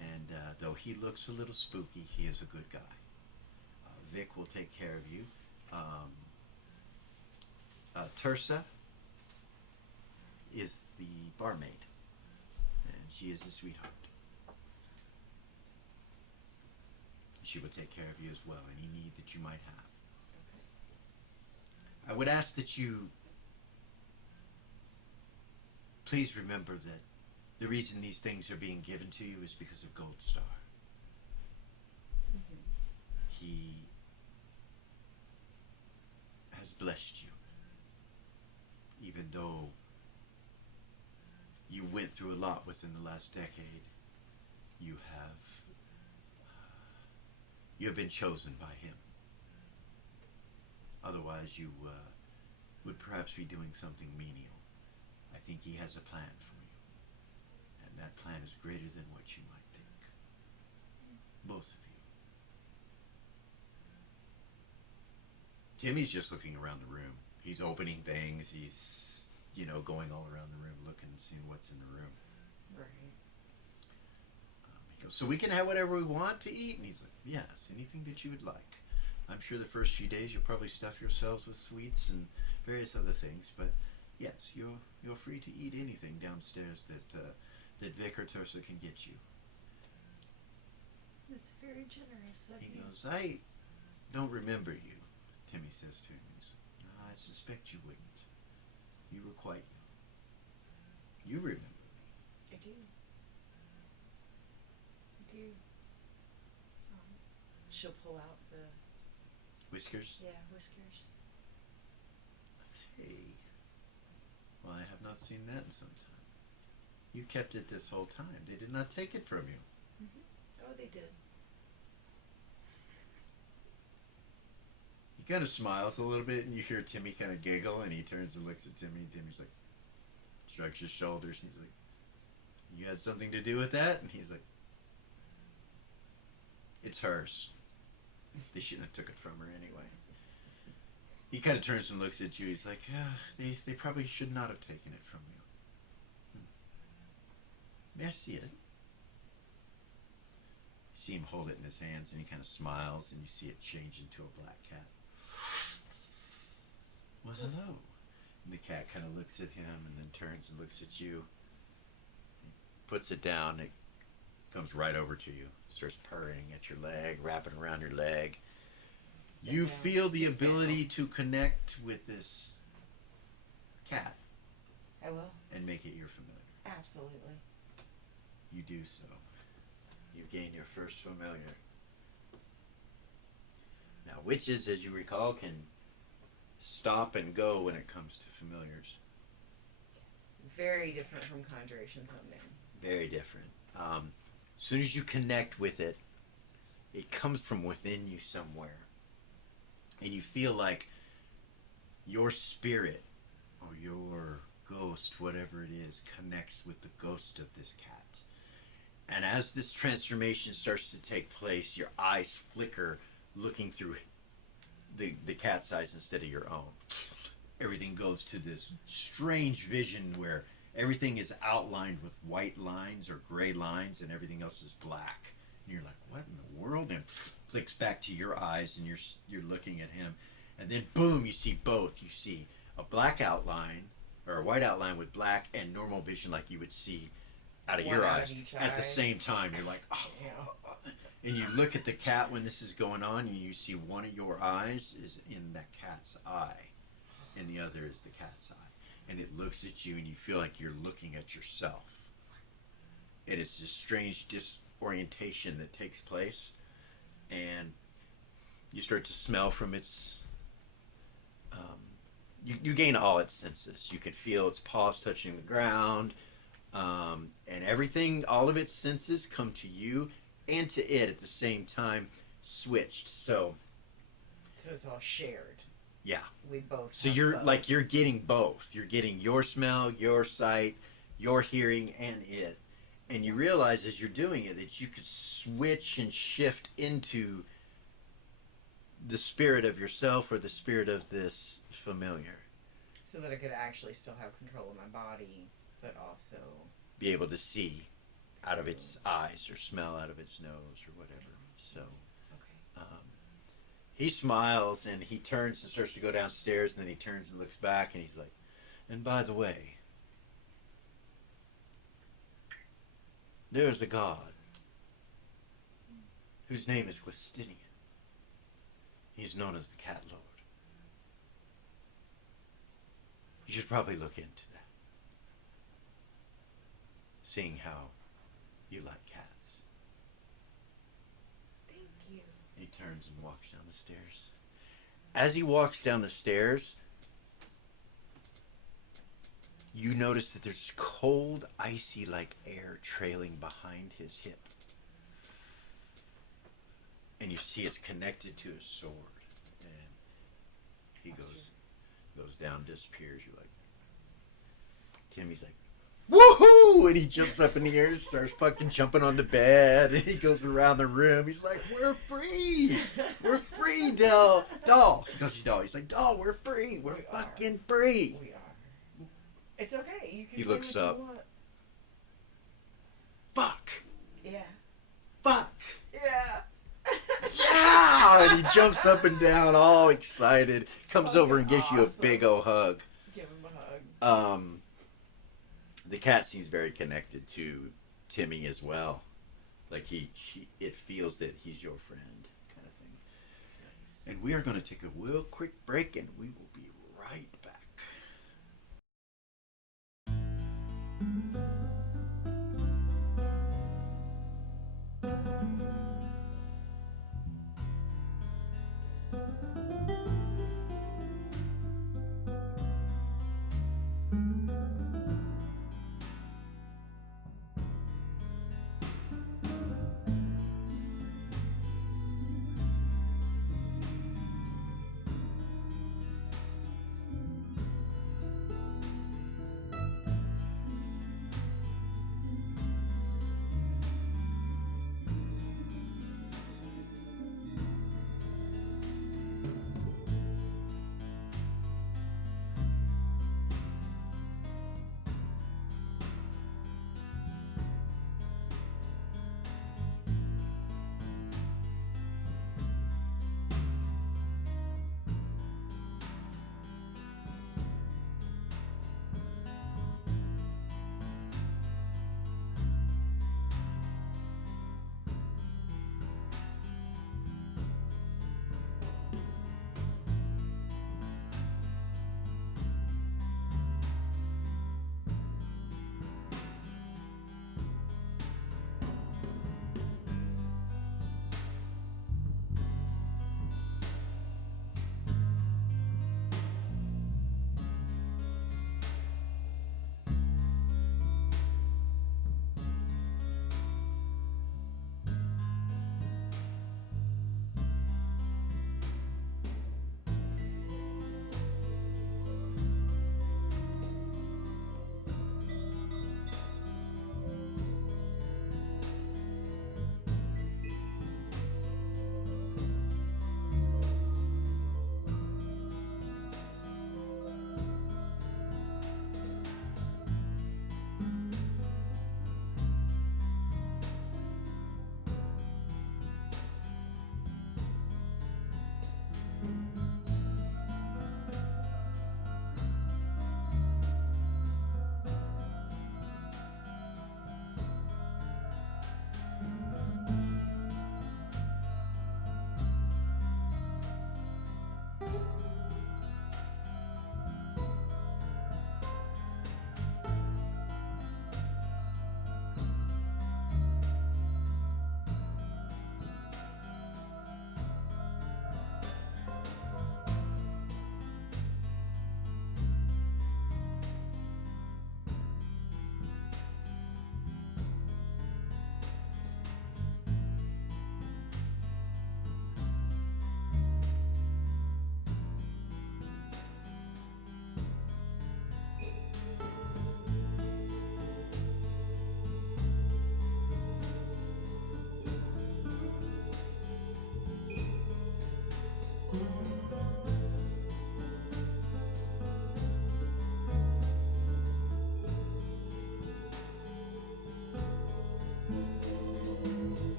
and though he looks a little spooky, he is a good guy. Vic will take care of you, Um, Tersa is the barmaid, and she is a sweetheart. She will take care of you as well, any need that you might have. I would ask that you please remember that the reason these things are being given to you is because of Gold Star. Mm-hmm. He has blessed you. Even though you went through a lot within the last decade, you have been chosen by him. Otherwise, you would perhaps be doing something menial. I think he has a plan for you, and that plan is greater than what you might think. Both of you. Timmy's just looking around the room. He's opening things. He's, going all around the room, looking, seeing what's in the room. Right. He goes, so we can have whatever we want to eat? And he's like, yes, anything that you would like. I'm sure the first few days you'll probably stuff yourselves with sweets and various other things, but yes, you're free to eat anything downstairs that Vic or Tersa can get you. That's very generous of He you. goes, I don't remember you, Timmy says to him. He's like, no, I suspect you wouldn't. You were quite young. You remember me. I do. I do. She'll pull out the Whiskers? whiskers. Hey. Well, I have not seen that in some time. You kept it this whole time. They did not take it from you. Mm-hmm. Oh, they did. He kind of smiles a little bit, and you hear Timmy kind of giggle, and he turns and looks at Timmy, and Timmy's like, shrugs his shoulders, and he's like, you had something to do with that? And he's like, it's hers. They shouldn't have took it from her anyway. He kind of turns and looks at you. He's like, yeah, they probably should not have taken it from you. May I see it? You see him hold it in his hands, and he kind of smiles, and you see it change into a black cat. Well, hello. And the cat kind of looks at him and then turns and looks at you. He puts it down. It comes right over to you. Starts purring at your leg, wrapping around your leg. You feel the ability to connect with this cat I will. and make it your familiar. Absolutely. You do so. You gain your first familiar. Now, witches, as you recall, can stop and go when it comes to familiars. Yes. Very different from conjurations on men. Very different. As soon as you connect with it, it comes from within you somewhere. And you feel like your spirit or your ghost, whatever it is, connects with the ghost of this cat. And as this transformation starts to take place, your eyes flicker looking through the cat's eyes instead of your own. Everything goes to this strange vision where everything is outlined with white lines or gray lines and everything else is black. And you're like, what in the world? And flicks back to your eyes and you're looking at him. And then boom, you see both. You see a black outline or a white outline with black and normal vision like you would see out of One your out of eyes. each At eye. the same time, you're like, oh. Yeah. And you look at the cat when this is going on and you see one of your eyes is in that cat's eye and the other is the cat's eye. And it looks at you and you feel like you're looking at yourself. And it's this strange disorientation that takes place. And you start to smell from its... You gain all its senses. You can feel its paws touching the ground. And everything, all of its senses come to you and to it at the same time, switched. So it's all shared. yeah. We both. So have you're both. like you're getting both. You're getting your smell, your sight, your hearing, and it. And you realize as you're doing it that you could switch and shift into the spirit of yourself or the spirit of this familiar. So that I could actually still have control of my body, but also Be able to see out of its eyes or smell out of its nose or whatever. So okay. He smiles and he turns and starts to go downstairs, and then he turns and looks back and he's like, and by the way, there is a god whose name is Glistinian. He's known as the Cat Lord. You should probably look into that, seeing how you like cats. Thank you. He turns and walks down the stairs. As he walks down the stairs, you notice that there's cold, icy like air trailing behind his hip. And you see it's connected to his sword. And he goes down, disappears. You're like, Timmy's like, woohoo! And he jumps up in the air, starts fucking jumping on the bed, and he goes around the room. He's like, we're free! We're free, doll! Doll! He calls you doll. He's like, doll, we're free! We're fucking free! We are. It's okay. You can He say looks what up. You want. Fuck! Yeah. Fuck! Yeah. Yeah! And he jumps up and down, all excited. Comes over and gives you a big ol' hug. Give him a hug. The cat seems very connected to Timmy as well. Like it feels that he's your friend, kind of thing. Nice. And we are going to take a real quick break, and we will be right back.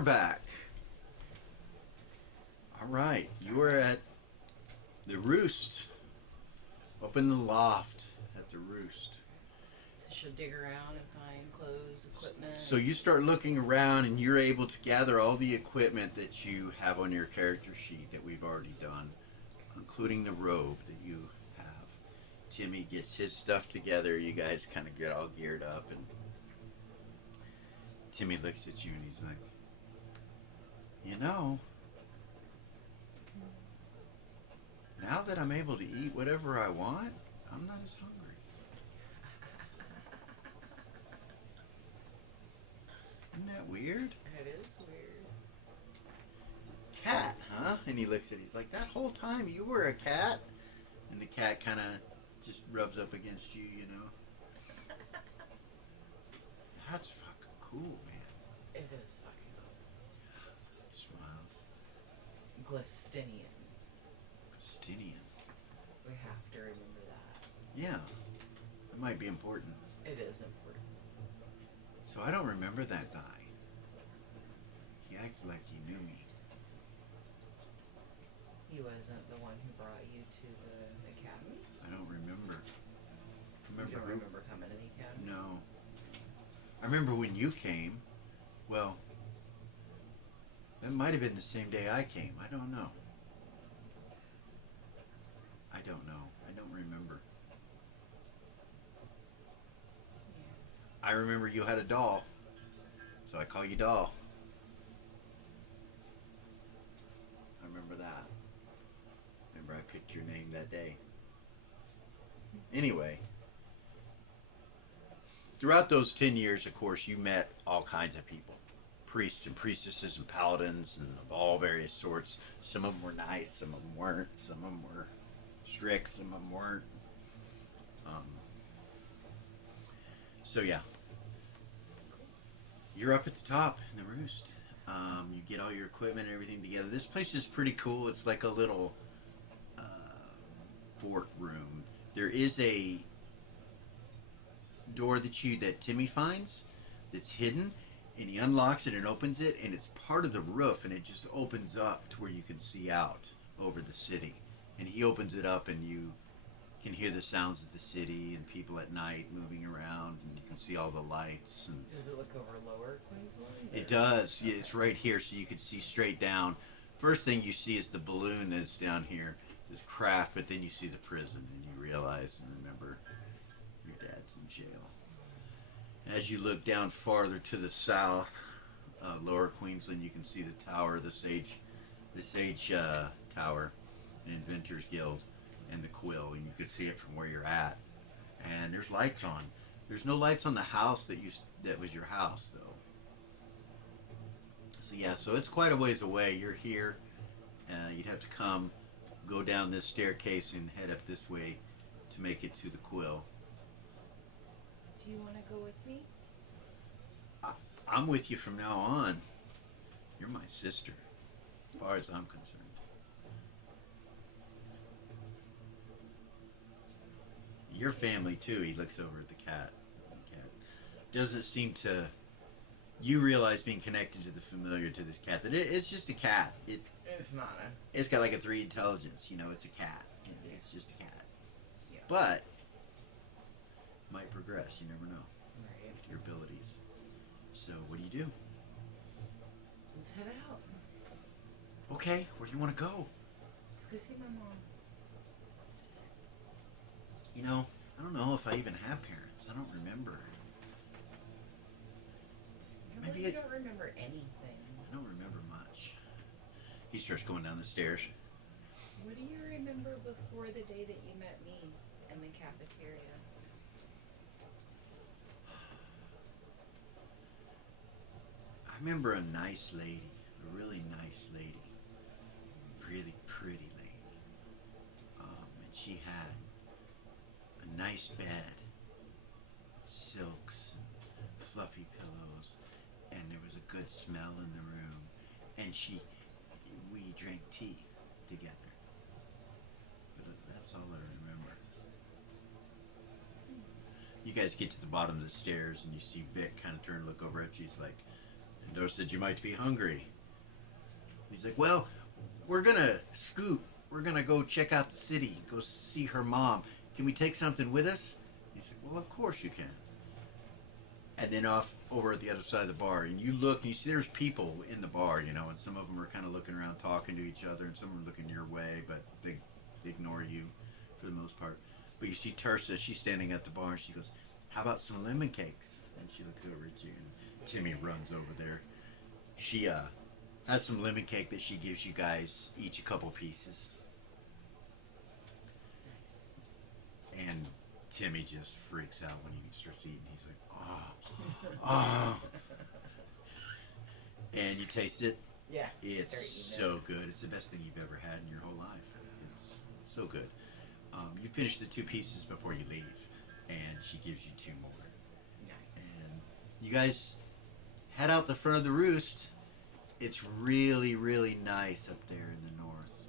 we're back. All right, you are at the roost, up in the loft at the roost. So she'll dig around and find clothes, equipment. So you start looking around, and you're able to gather all the equipment that you have on your character sheet that we've already done, including the robe that you have. Timmy gets his stuff together. You guys kind of get all geared up, and Timmy looks at you and he's like, you know, now that I'm able to eat whatever I want, I'm not as hungry. Isn't that weird? It is weird. Cat, huh? And he looks at it, he's like, that whole time you were a cat? And the cat kind of just rubs up against you, you know. That's fucking cool, man. It is fucking cool. He smiles. Glistinian. Stinian. We have to remember that. Yeah. It might be important. It is important. So I don't remember that guy. He acted like he knew me. He wasn't the one who brought you to the academy? I don't remember. You don't remember coming to the academy? No. I remember when you came. Well, that might have been the same day I came. I don't know. I don't know. I don't remember. I remember you had a doll, so I call you Doll. I remember that. Remember I picked your name that day. Anyway, throughout those 10 years, of course, you met all kinds of people. Priests and priestesses and paladins and of all various sorts. Some of them were nice, some of them weren't. Some of them were strict, some of them weren't. So yeah, you're up at the top in the roost. You get all your equipment and everything together. This place is pretty cool. It's like a little fort room. There is a door that Timmy finds that's hidden, and he unlocks it and opens it, and it's part of the roof, and it just opens up to where you can see out over the city. And he opens it up, and you can hear the sounds of the city and people at night moving around, and you can see all the lights. And Does it look over Lower Queensland? it does. Yeah, it's right here, so you can see straight down. First thing you see is the balloon that's down here, this craft, but then you see the prison, and you realize and remember your dad's in jail. As you look down farther to the south, Lower Queensland, you can see the tower, the Sage Tower, and Inventors Guild, and the Quill, and you can see it from where you're at. And there's lights on. There's no lights on the house that was your house, though. So yeah, so it's quite a ways away. You're here. You'd have to go down this staircase and head up this way to make it to the Quill. Do you want to go with me? I'm with you from now on. You're my sister, as far as I'm concerned. Your family too. He looks over at the cat. The cat doesn't seem to. You realize being connected to the familiar to this cat that it's just a cat. It's not It's got like a 3 intelligence. You know, it's a cat. It's just a cat. Yeah. But might progress. You never know. Right. Your abilities. So what do you do? Let's head out. Okay, where do you want to go? Let's go see my mom. You know, I don't know if I even have parents. I don't remember. Maybe You don't remember anything. I don't remember much. He starts going down the stairs. What do you remember before the day that you met me in the cafeteria? I remember a nice lady, a really nice lady, really pretty lady. And she had a nice bed, silks and fluffy pillows, and there was a good smell in the room. And we drank tea together. But that's all I remember. You guys get to the bottom of the stairs, and you see Vic kind of turn and look over at you. He's like, Dora said, "You might be hungry." He's like, "Well, we're gonna scoot. We're gonna go check out the city, go see her mom. Can we take something with us?" He's like, "Well, of course you can." And then off over at the other side of the bar, and you look and you see there's people in the bar, you know, and some of them are kind of looking around talking to each other, and some are looking your way, but they ignore you for the most part. But you see Tersa, she's standing at the bar, and she goes, "How about some lemon cakes?" And she looks over at you, and Timmy runs over there. She has some lemon cake that she gives you guys each a couple pieces. And Timmy just freaks out when he starts eating. He's like, "Oh, oh." And you taste it. Yeah. It's so good. It's the best thing you've ever had in your whole life. It's so good. You finish the 2 pieces before you leave, and she gives you 2 more. Nice. And you guys head out the front of the roost. It's really, really nice up there in the north.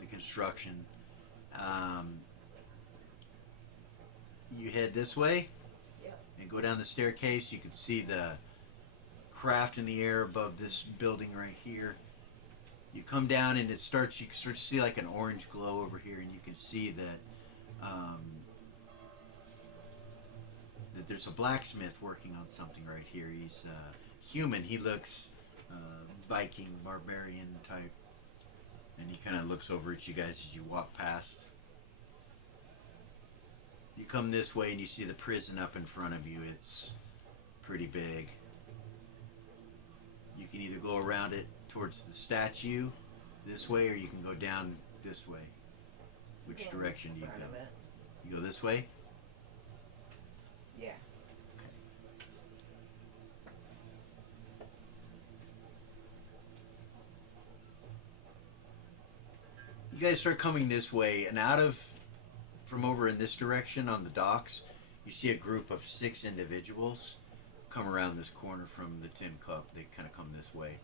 The construction. You head this way. Yep. And go down the staircase. You can see the craft in the air above this building right here. You come down and you can start to see like an orange glow over here, and you can see that that there's a blacksmith working on something right here. He's human. He looks Viking, barbarian type, and he kind of looks over at you guys as you walk past. You come this way and you see the prison up in front of you. It's pretty big. You can either go around it towards the statue this way, or you can go down this way. Which direction do you Front of go? it. You go this way? Yeah. You guys start coming this way, and from over in this direction on the docks, you see a group of 6 individuals come around this corner from the Tin Cup. They kind of come this way.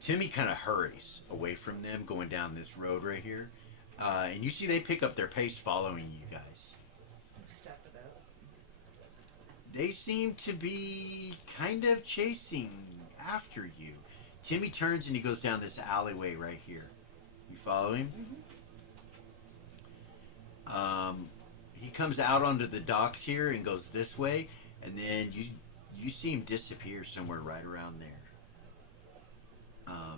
Timmy kind of hurries away from them going down this road right here. And you see they pick up their pace following you guys. Step it up. They seem to be kind of chasing after you. Timmy turns and he goes down this alleyway right here. You follow him? Mm-hmm. He comes out onto the docks here and goes this way, and then you see him disappear somewhere right around there.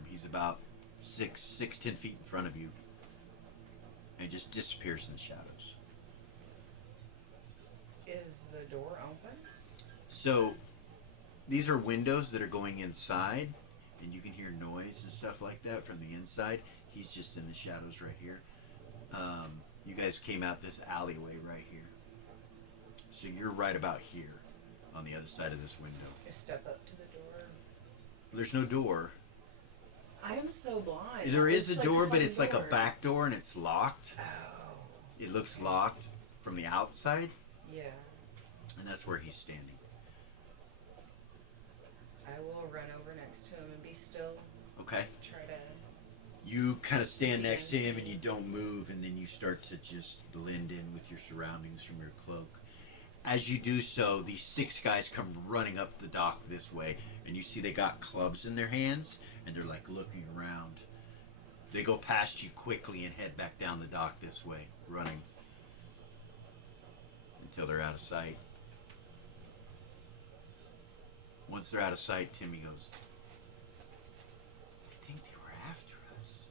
He's about 10 feet in front of you, and just disappears in the shadows. Is the door open? So these are windows that are going inside, and you can hear noise and stuff like that from the inside. He's just in the shadows right here. You guys came out this alleyway right here. So you're right about here on the other side of this window. Just step up to the door. There's no door. I am so blind. There is It's a like door, but front it's like a door. back door and it's locked. Oh. It looks locked from the outside, Yeah. and that's where he's standing. I will run over next to him and be still. Okay. Try to. You kind of stand Be next to him and unseen. you don't move, and then you start to just blend in with your surroundings from your cloak. As you do so, these 6 guys come running up the dock this way, and you see they got clubs in their hands, and they're like looking around. They go past you quickly and head back down the dock this way, running until they're out of sight. Once they're out of sight, Timmy goes, "I think they were after us.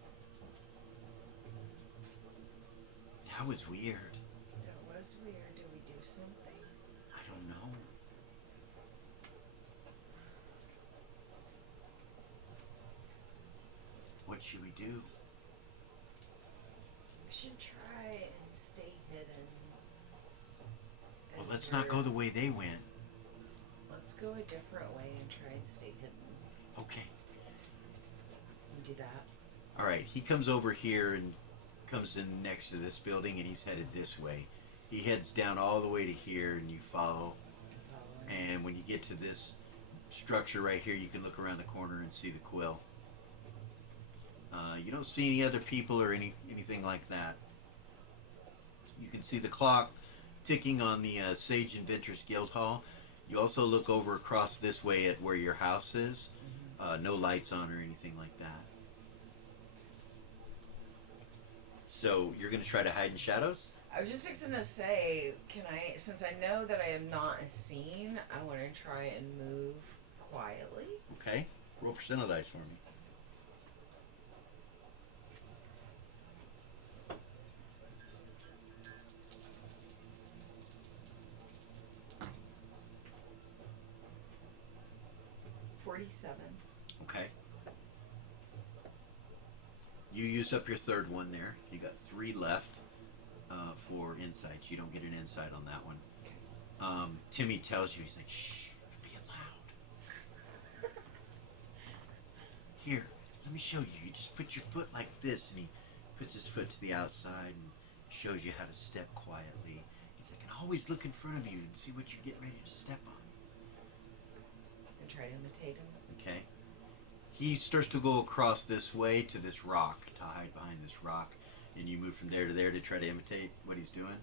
That was weird. That was weird. Did we do something? I don't know." What should we do? We should try and stay hidden. Well, As let's not go we're- the way they went. Let's go a different way and try and stay hidden. Okay. And do that. All right. He comes over here and comes in next to this building, and he's headed this way. He heads down all the way to here, and you follow. And when you get to this structure right here, you can look around the corner and see the quill. You don't see any other people or anything like that. You can see the clock ticking on the Sage Inventors Guild Hall. You also look over across this way at where your house is. No lights on or anything like that. So you're going to try to hide in shadows? I was just fixing to say, can I, since I know that I am not seen, I want to try and move quietly. Okay. Roll percentile dice for me. Okay. You use up your third one there. You got 3 left for insights. You don't get an insight on that one. Timmy tells you, he's like, shh, you're being loud. Here, let me show you. You just put your foot like this, and he puts his foot to the outside and shows you how to step quietly. He's like, and always look in front of you and see what you're getting ready to step on. And try to imitate him. Okay. He starts to go across this way to this rock, to hide behind this rock, and you move from there to there to try to imitate what he's doing.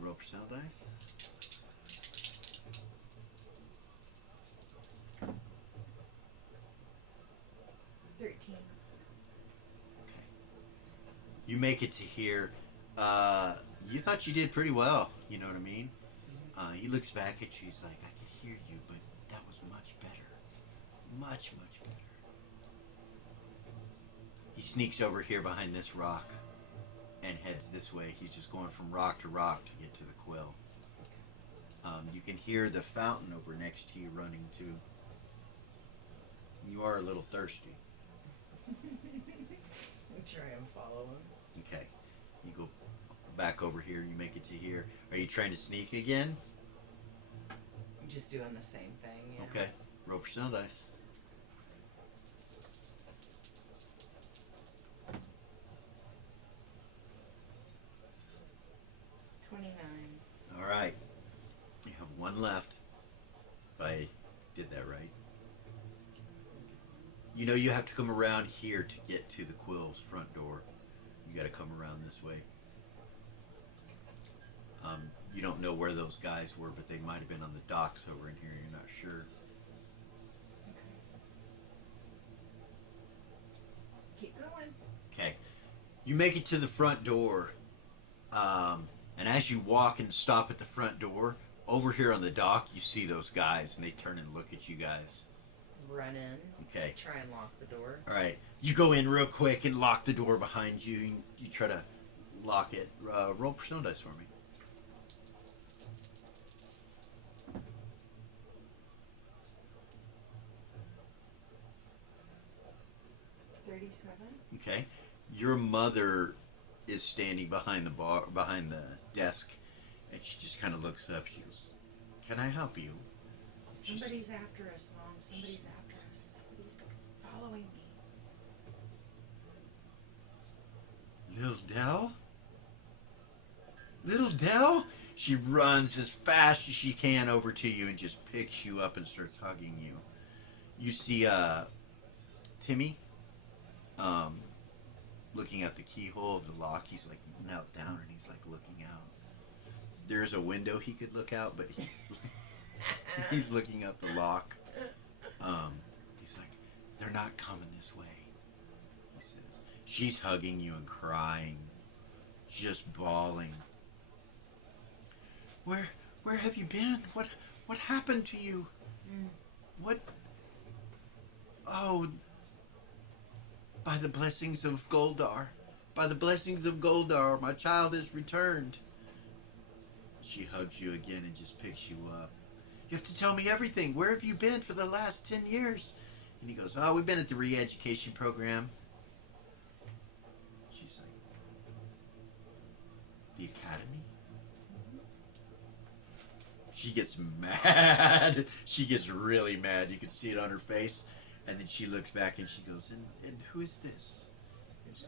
Roll percentile dice. $13. Okay. You make it to here. You thought you did pretty well. You know what I mean? He looks back at you. He's like, I can hear you, but that was much better. Much, much better. He sneaks over here behind this rock and heads this way. He's just going from rock to get to the quill. You can hear the fountain over next to you running too. You are a little thirsty. Try and follow him. Okay. You go back over here and you make it to here. Are you trying to sneak again? I'm just doing the same thing, yeah. Okay. Roll percentile dice. All right. You have 1 left. If I did that right. You know you have to come around here to get to the quill's front door. You got to come around this way. You don't know where those guys were, but they might have been on the docks over in here. You're not sure. Keep going. Okay. You make it to the front door. And as you walk and stop at the front door, over here on the dock, you see those guys, and they turn and look at you guys. Run in. Okay. Try and lock the door. All right. You go in real quick and lock the door behind you. And you try to lock it. Roll percentile dice for me. 37. Okay. Your mother is standing behind the bar, behind the desk, and she just kind of looks up. She goes, "Can I help you?" Somebody's after us, Mom. Somebody's after us. Somebody's following me. Little Dell? Little Dell? She runs as fast as she can over to you and just picks you up and starts hugging you. You see Timmy looking at the keyhole of the lock. He's like knelt down and he's like looking out. There's a window he could look out, but he's looking up the lock. He's like, "They're not coming this way," he says. She's hugging you and crying, just bawling. Where have you been? What happened to you? What? Oh, by the blessings of Goldar, by the blessings of Goldar, my child is returned. She hugs you again and just picks you up. "You have to tell me everything. Where have you been for the last 10 years? And he goes, "Oh, we've been at the re-education program." She's like, "The academy?" She gets mad. She gets really mad. You can see it on her face. And then she looks back and she goes, and who is this?"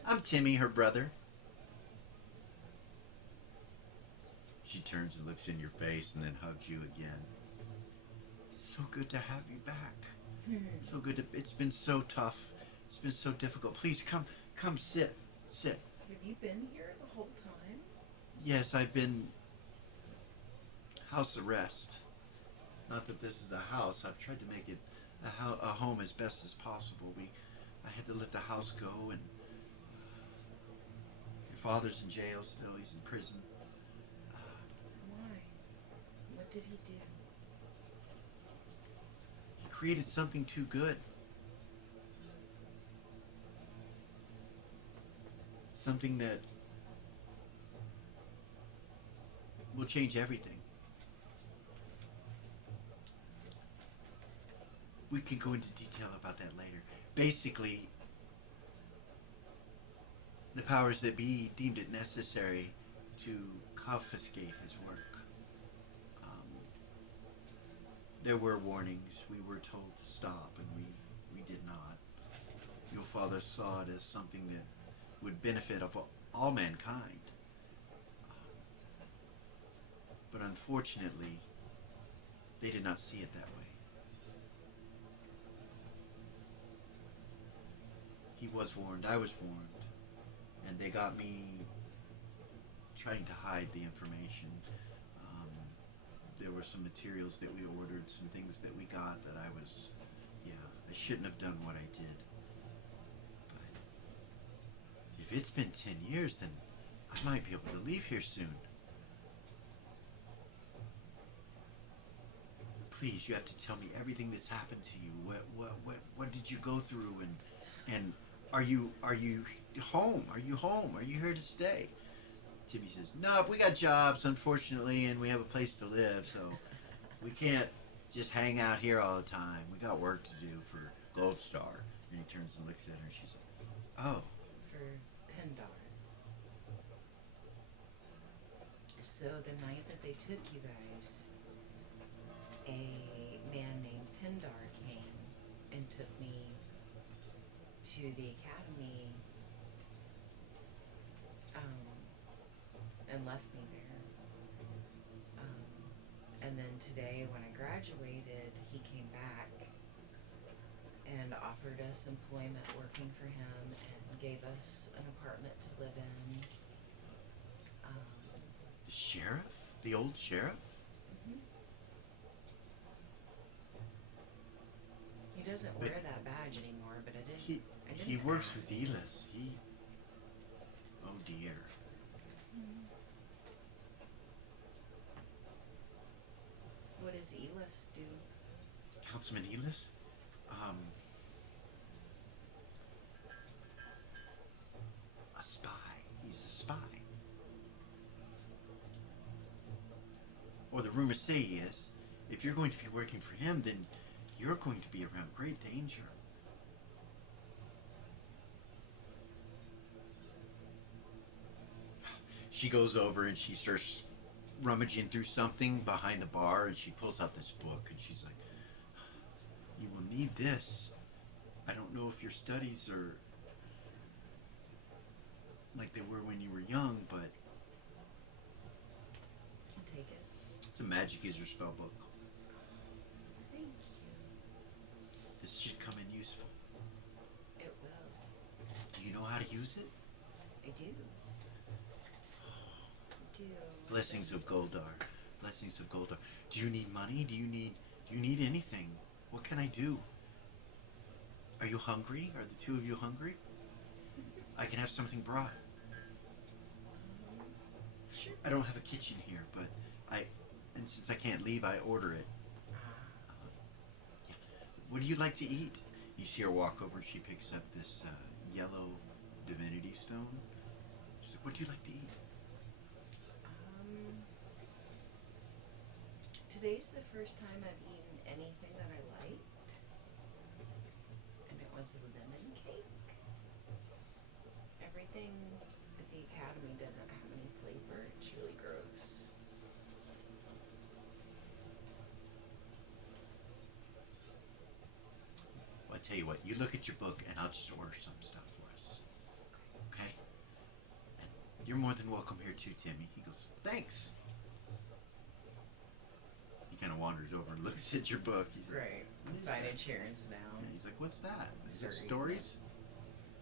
"I'm Timmy, her brother." She turns and looks in your face and then hugs you again. "So good to have you back. So good to, it's been so tough. It's been so difficult. Please come sit. Have you been here the whole time? Yes, I've been house arrest. Not that this is a house. I've tried to make it a home as best as possible. I had to let the house go, and your father's in jail still. He's in prison. Why? What did he do? He created something too good. Something that will change everything. We can go into detail about that later. Basically, the powers that be deemed it necessary to confiscate his work. There were warnings. We were told to stop, and we did not. Your father saw it as something that would benefit of all mankind. But unfortunately, they did not see it that way. He was warned, I was warned, and they got me trying to hide the information. There were some materials that we ordered, some things that we got that I shouldn't have done what I did. But if it's been 10 years, then I might be able to leave here soon. Please, you have to tell me everything that's happened to you. What did you go through, and are you home? Are you home? Are you here to stay? Timmy says, "No, we got jobs, unfortunately, and we have a place to live, so we can't just hang out here all the time. We got work to do for Gold Star." And he turns and looks at her, and she's like, "Oh." For Pindar. So the night that they took you guys, a man named Pindar came and took me to the academy and left me there. And then today, when I graduated, he came back and offered us employment working for him and gave us an apartment to live in. The sheriff? The old sheriff? He doesn't wear that badge anymore, but I didn't. He works with Elis. Oh dear. What does Elis do? Councilman Elis? A spy. He's a spy. Or the rumors say he is. If you're going to be working for him, then you're going to be around great danger. She goes over and she starts rummaging through something behind the bar, and she pulls out this book, and she's like, "You will need this. I don't know if your studies are like they were when you were young, but I'll take it. it's a magic user spell book. Thank you. This should come in useful. It will. Do you know how to use it?" I do. Blessings of Goldar. Blessings of Goldar. Do you need money? Do you need anything? What can I do? Are you hungry? Are the two of you hungry? I can have something brought. Sure. I don't have a kitchen here, but and since I can't leave, I order it. Yeah. What do you like to eat? You see her walk over, and she picks up this yellow divinity stone. She's like, "What do you like to eat?" Today's the first time I've eaten anything that I liked, and it was a lemon cake. Everything at the academy doesn't have any flavor. It's really gross. Well, I tell you what, you look at your book, and I'll just order some stuff for us. Okay? And you're more than welcome here too, Timmy. He goes, "Thanks." Kind of wanders over and looks at your book. He's like, Right. "What is Find a that?" chair and sit down. And he's like, "What's that? Is it Sorry. stories?"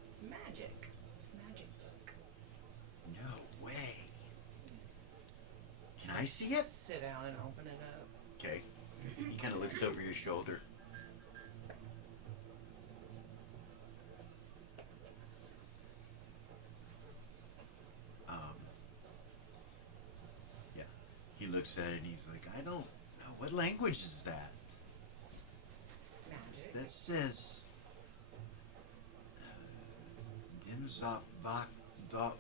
It's magic. It's a magic book. No way. see it? Sit down and open it up. Okay. He kind of looks over your shoulder. Yeah. He looks at it and he's like, I don't know. What language is that? Magic. That says Dimzop Bak Dop.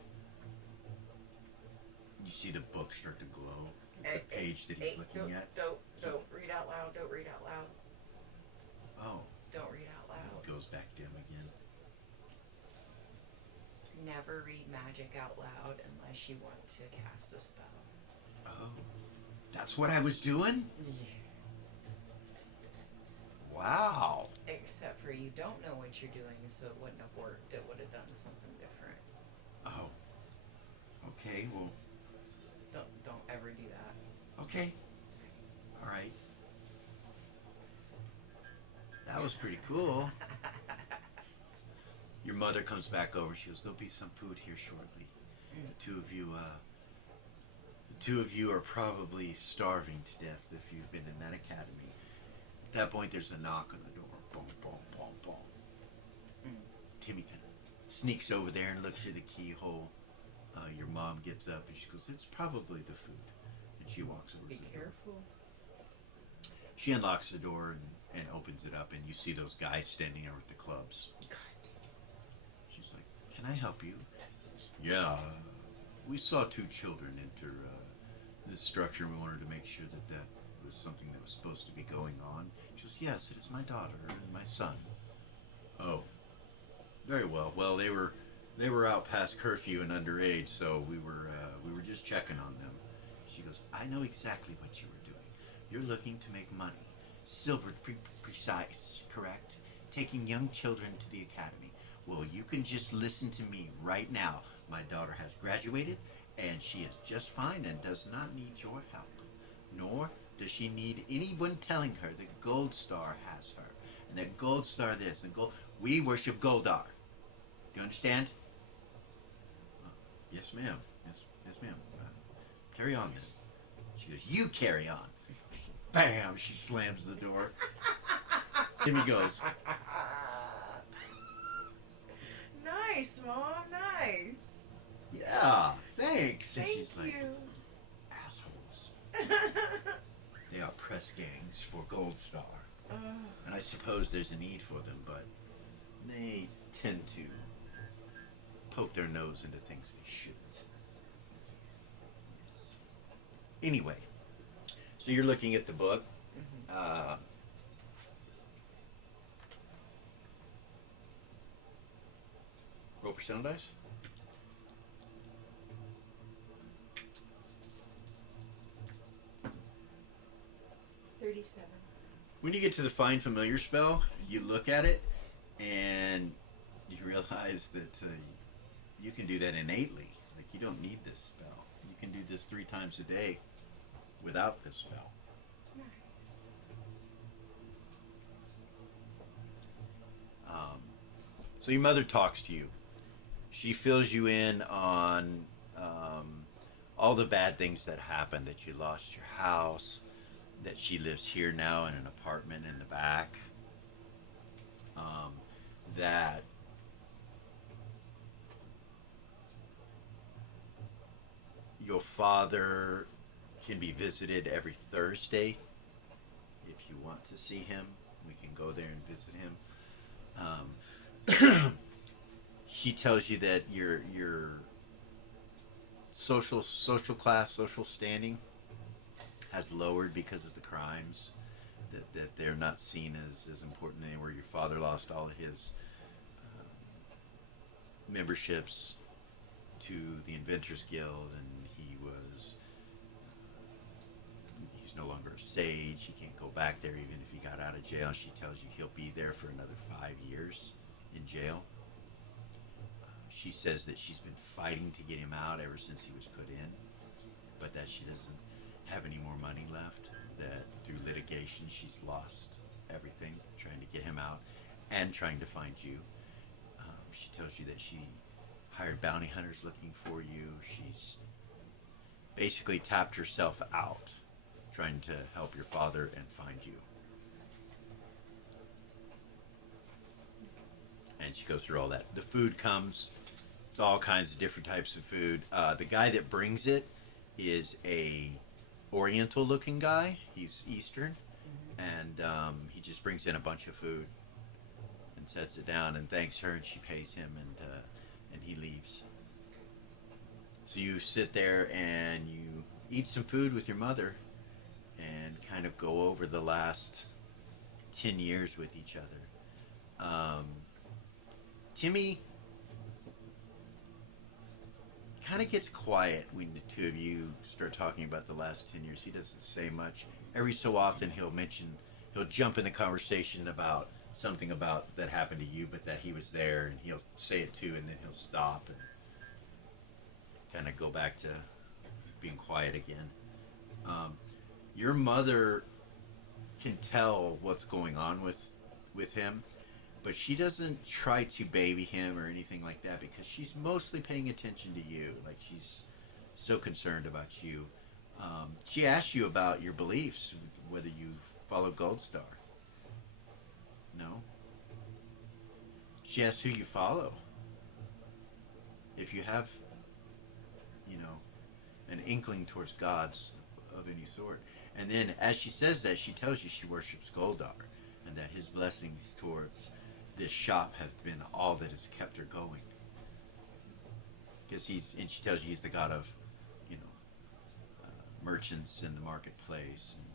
You see the book start to glow. The page that he's looking at. Don't read out loud. Don't read out loud. Oh. Don't read out loud. It goes back dim again. Never read magic out loud unless you want to cast a spell. Oh. That's what I was doing? Yeah. Wow. Except for you don't know what you're doing, so it wouldn't have worked. It would have done something different. Oh. Okay, well. Don't ever do that. Okay. All right. That was pretty cool. Your mother comes back over. She goes, there'll be some food here shortly. The two of you are probably starving to death if you've been in that academy. At that point, there's a knock on the door. Boom, boom, boom, boom. Timmy kind of sneaks over there and looks at the keyhole. Your mom gets up and she goes, it's probably the food. And she walks over Be to the careful. door. She unlocks the door and opens it up, and you see those guys standing there with the clubs. She's like, can I help you? Yeah, we saw two children enter this structure, and we wanted to make sure that that was something that was supposed to be going on. She goes, yes, it is my daughter and my son. Oh, very well. Well, they were out past curfew and underage, so we were just checking on them. She goes, I know exactly what you were doing. You're looking to make money. Silver, precise, correct? Taking young children to the academy. Well, you can just listen to me right now. My daughter has graduated, and she is just fine and does not need your help. Nor does she need anyone telling her that Gold Star has her. And that Gold Star this and Gold... We worship Goldar. Do you understand? Yes, ma'am. Yes, ma'am. Carry on then. She goes, you carry on. Bam! She slams the door. Timmy goes, Nice, Mom. Nice. yeah, thanks. And Thank she's like, you. assholes. They are press gangs for Gold Star. And I suppose there's a need for them, but they tend to poke their nose into things they shouldn't. Yes. Anyway, so you're looking at the book. Roll percent dice. When you get to the Find Familiar spell, you look at it and you realize that you can do that innately. Like, you don't need this spell. You can do this 3 times a day without this spell. Nice. So your mother talks to you. She fills you in on all the bad things that happened, that you lost your house, that she lives here now in an apartment in the back, that your father can be visited every Thursday. If you want to see him, we can go there and visit him. She tells you that your social class, social standing has lowered because of the crimes, that they're not seen as important anymore. Your father lost all of his memberships to the Inventors Guild, and he's no longer a sage. He can't go back there even if he got out of jail. She tells you he'll be there for another 5 years in jail. She says that she's been fighting to get him out ever since he was put in, but that she doesn't have any more money left, that through litigation she's lost everything trying to get him out and trying to find you. She tells you that she hired bounty hunters looking for you. basically tapped herself out, trying to help your father and find you. And she goes through all that. The food comes. It's all kinds of different types of food. The guy that brings it is a Oriental-looking guy. He's Eastern, and he just brings in a bunch of food and sets it down and thanks her, and she pays him, and he leaves. So you sit there and you eat some food with your mother, and kind of go over the last 10 years with each other. Timmy kind of gets quiet when the two of you start talking about the last 10 years. He doesn't say much. Every so often he'll jump in the conversation about something about that happened to you, but that he was there, and he'll say it too, and then he'll stop and kind of go back to being quiet again. Your mother can tell what's going on with him, but she doesn't try to baby him or anything like that, because she's mostly paying attention to you. Like, she's so concerned about you. She asks you about your beliefs, whether you follow Gold Star. No? She asks who you follow. If you have, an inkling towards gods of any sort. And then, as she says that, she tells you she worships Goldar, and that his blessings towards this shop have been all that has kept her going. Because and she tells you he's the god of, merchants in the marketplace, and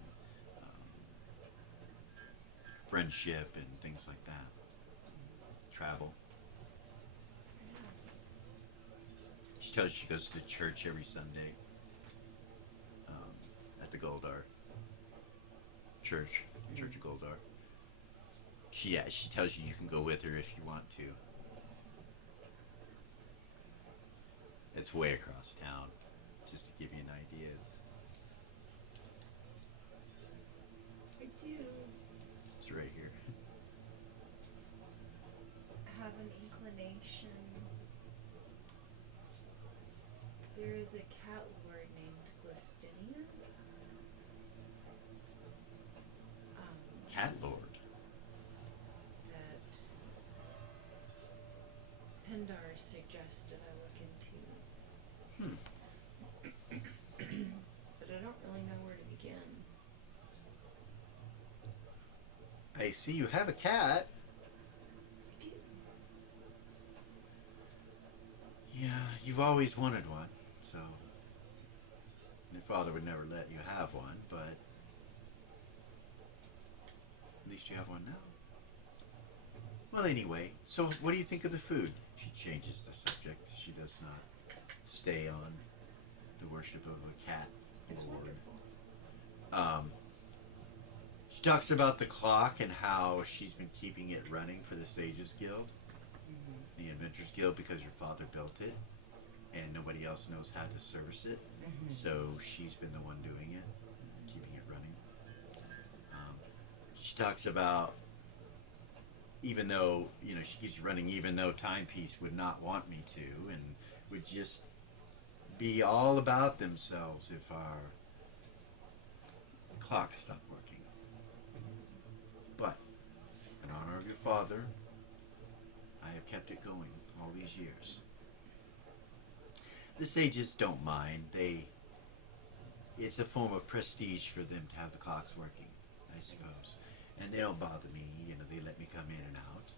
friendship and things like that. Travel. She tells you she goes to church every Sunday, at the Goldar Church of Goldar. She tells you can go with her if you want to. It's way across town, just to give you an idea. I do It's right here. have an inclination. There is a cat lord named Glistinia. Cat Lord. That Pendar suggested I look into. But I don't really know where to begin. I see you have a cat. I do. Yeah, you've always wanted one, so your father would never let you have one, but at least you have one now. Well, anyway, so what do you think of the food? She changes the subject. She does not stay on the worship of a cat. It's lord. wonderful. She talks about the clock and how she's been keeping it running for the Sages Guild, the Adventurers Guild, because your father built it, and nobody else knows how to service it. So she's been the one doing it, keeping it running. She talks about, even though, she keeps running, even though Timepiece would not want me to, and would just be all about themselves if our clock stopped working. But, in honor of your father, I have kept it going all these years. The sages don't mind. It's a form of prestige for them to have the clocks working, I suppose. And they don't bother me, they let me come in and out.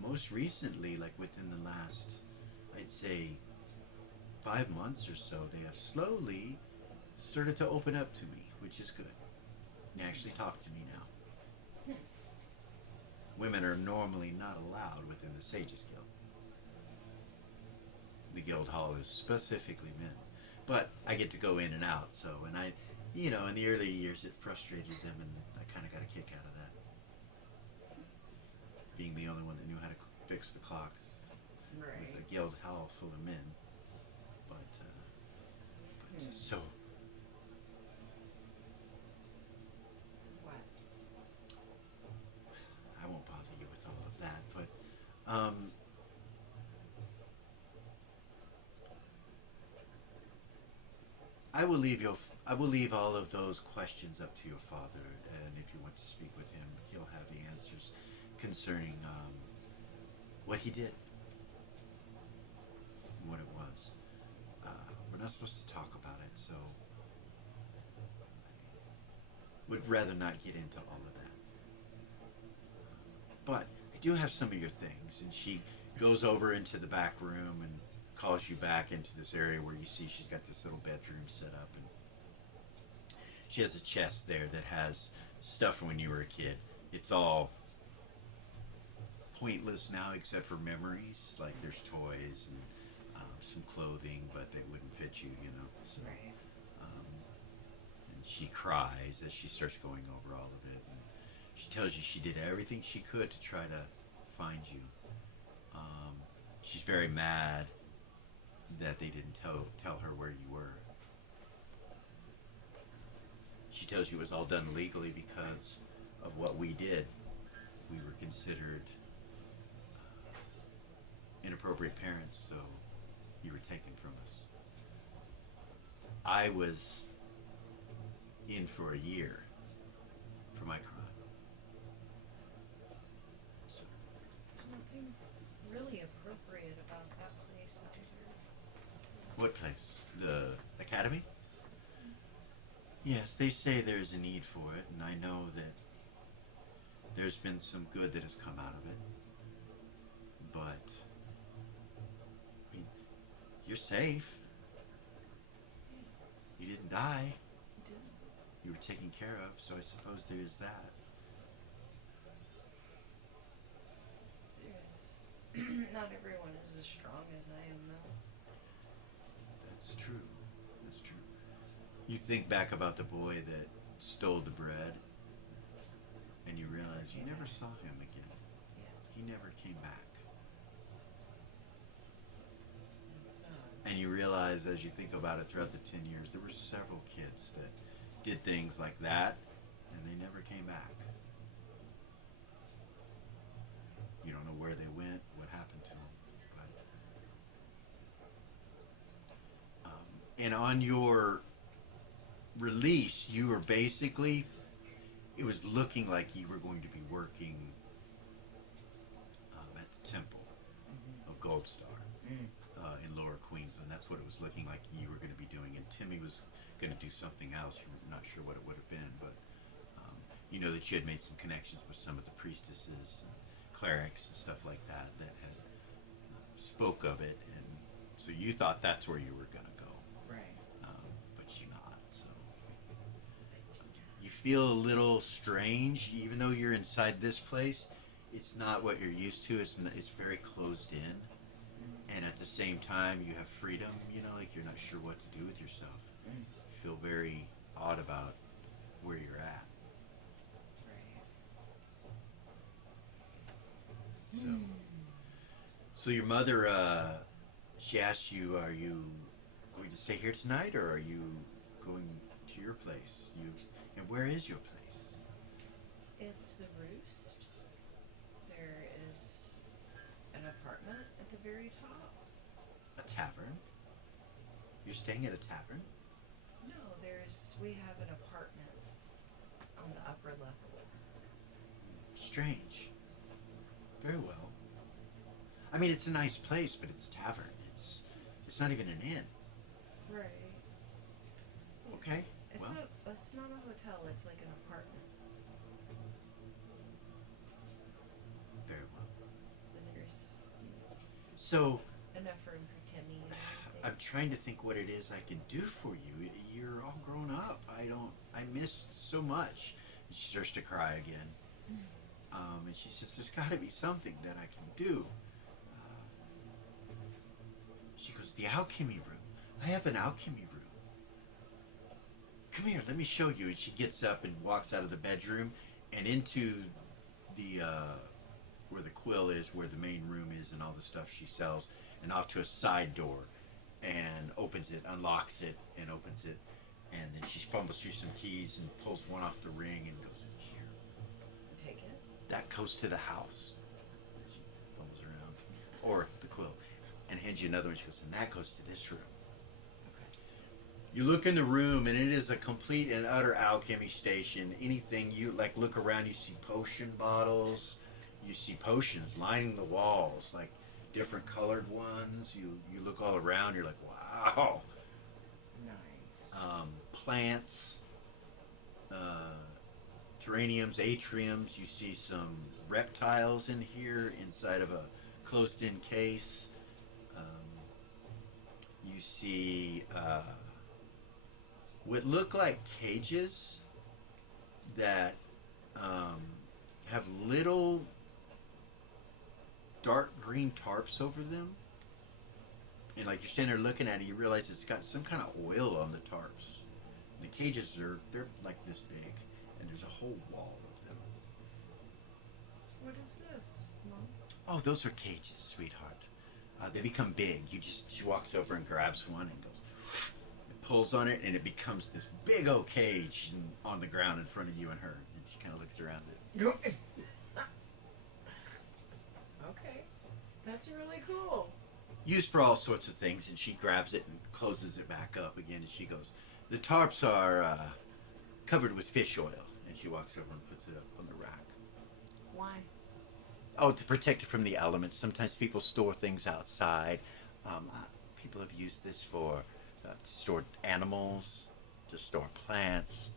Most recently, like within the last, I'd say, 5 months or so, they have slowly started to open up to me, which is good. They actually talk to me now. Women are normally not allowed within the Sages Guild. The guild hall is specifically men. But I get to go in and out, so, and I, in the early years it frustrated them, and I kind of got a kick out of that. Being the only one that knew how to fix the clocks. Right. It was a guild hall full of men. But so, What? I won't bother you with all of that, but, I will leave all of those questions up to your father, and if you want to speak with him, he'll have the answers concerning what he did, and what it was. We're not supposed to talk about it, so I would rather not get into all of that. But I do have some of your things, and she goes over into the back room and calls you back into this area where you see she's got this little bedroom set up, and she has a chest there that has stuff from when you were a kid. It's all pointless now except for memories. Like there's toys and some clothing, but they wouldn't fit you, you know. So, Right. and she cries as she starts going over all of it. And she tells you she did everything she could to try to find you. She's very mad that they didn't tell her where you were. She tells you it was all done legally because of what we did. We were considered inappropriate parents, so you were taken from us. I was in for a year for my crime. So, There's nothing really appropriate about that place either. It's, what place? The academy? Yes, they say there's a need for it, and I know that there's been some good that has come out of it. But I mean, you're safe. You didn't die. You were taken care of, so I suppose there is that. there is. Not everyone is as strong as I am, though. That's true. That's true. You think back about the boy that stole the bread, and you realize you never saw him again. Yeah. He never came back. It's And you realize as you think about it throughout the 10 years, there were several kids that did things like that, and they never came back. You don't know where they went, what happened to them. But, and on your release, you were basically, it was looking like you were going to be working at the temple of Gold Star. In Lower Queensland. That's what it was looking like you were going to be doing. And Timmy was going to do something else. You were not sure what it would have been, but you know that you had made some connections with some of the priestesses and clerics and stuff like that that had spoke of it, and so you thought that's where you were going to go, right. but you're not. So you feel a little strange, even though you're inside this place. It's not what you're used to. It's very closed in. And at the same time, you have freedom, you know, like you're not sure what to do with yourself. You feel very odd about where you're at. Right. So your mother, she asked you, are you going to stay here tonight, or are you going to your place? And where is your place? It's the Roost. There is an apartment at the very top. A tavern? You're staying at a tavern? No, we have an apartment on the upper level. Strange. Very well. I mean, it's a nice place, but it's a tavern. It's not even an inn. Right. Okay. It's not a hotel, it's like an apartment. Very well. And there's So enough room for Timmy and everything. I'm trying to think what it is I can do for you. You're all grown up. I missed so much. And she starts to cry again. And she says, there's got to be something that I can do. She goes, the alchemy room. I have an alchemy room. Come here, let me show you. And she gets up and walks out of the bedroom and into the, where the quill is, where the main room is and all the stuff she sells, and off to a side door, and opens it, unlocks it, and opens it. And then she fumbles through some keys and pulls one off the ring and goes, here. Take it. That goes to the house. And she fumbles around. Or the quill. And hands you another one. She goes, and that goes to this room. Okay. You look in the room, and it is a complete and utter alchemy station. Anything you like, look around, you see potion bottles, you see potions lining the walls, like different colored ones. You look all around, you're like, wow. Nice. Plants, terraniums, atriums. You see some reptiles in here inside of a closed-in case. You see what look like cages that have little dark green tarps over them. And like you're standing there looking at it, you realize it's got some kind of oil on the tarps. And the cages they're like this big, and there's a whole wall of them. What is this, Mom? Oh, those are cages, sweetheart. They become big. She walks over and grabs one and goes, and pulls on it, and it becomes this big old cage on the ground in front of you and her. And she kind of looks around it. Okay, that's really cool. Used for all sorts of things, and she grabs it and closes it back up again, and she goes, the tarps are covered with fish oil. And she walks over and puts it up on the rack. Why? Oh, to protect it from the elements. Sometimes people store things outside. People have used this for to store animals, to store plants,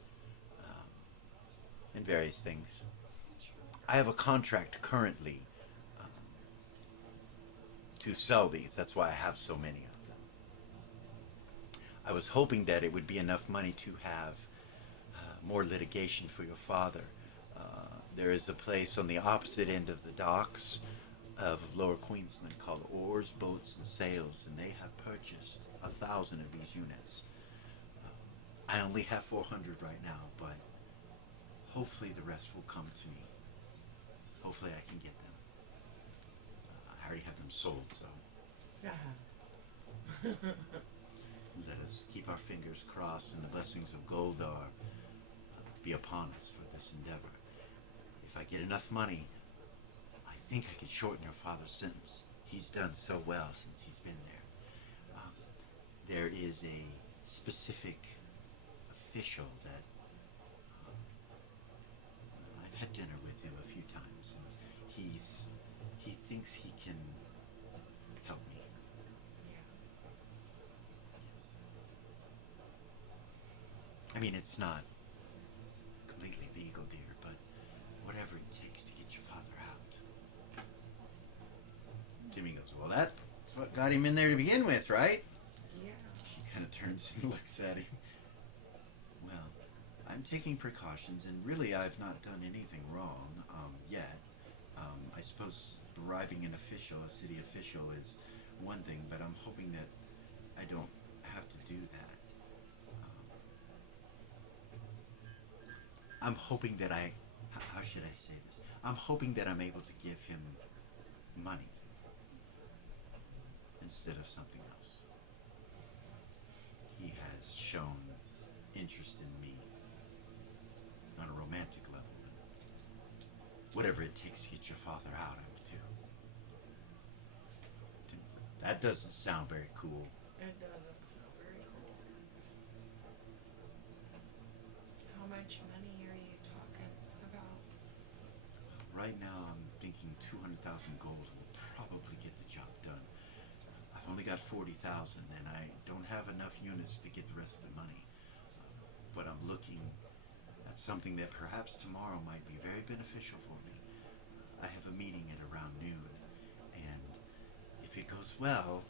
and various things. I have a contract currently to sell these. That's why I have so many of them. I was hoping that it would be enough money to have more litigation for your father. There is a place on the opposite end of the docks of Lower Queensland called Oars, Boats, and Sails, and they have purchased 1,000 of these units. I only have 400 right now, but hopefully the rest will come to me. Hopefully I can get them. I already have them sold, so let us keep our fingers crossed, and the blessings of Goldar be upon us for this endeavor. If I get enough money, I think I can shorten your father's sentence. He's done so well since he's been there. There is a specific official that I've had dinner with him a few times, and he thinks he can help me. Yeah. Yes. I mean, it's not completely legal, dear, but whatever it takes to get your father out. Jimmy goes, well, that's what got him in there to begin with, right? Yeah. She kind of turns and looks at him. Well, I'm taking precautions, and really I've not done anything wrong yet. I suppose bribing an official, a city official, is one thing, but I'm hoping that I don't have to do that. I'm hoping that how should I say this? I'm hoping that I'm able to give him money instead of something else. He has shown interest in me on a romantic level. Whatever it takes to get your father out, I will do. That doesn't sound very cool. It doesn't sound very cool. How much money are you talking about? Right now, I'm thinking 200,000 gold will probably get the job done. I've only got 40,000, and I don't have enough units to get the rest of the money. But I'm looking at something that perhaps tomorrow might be very beneficial for me. I have a meeting at around noon, and if it goes well,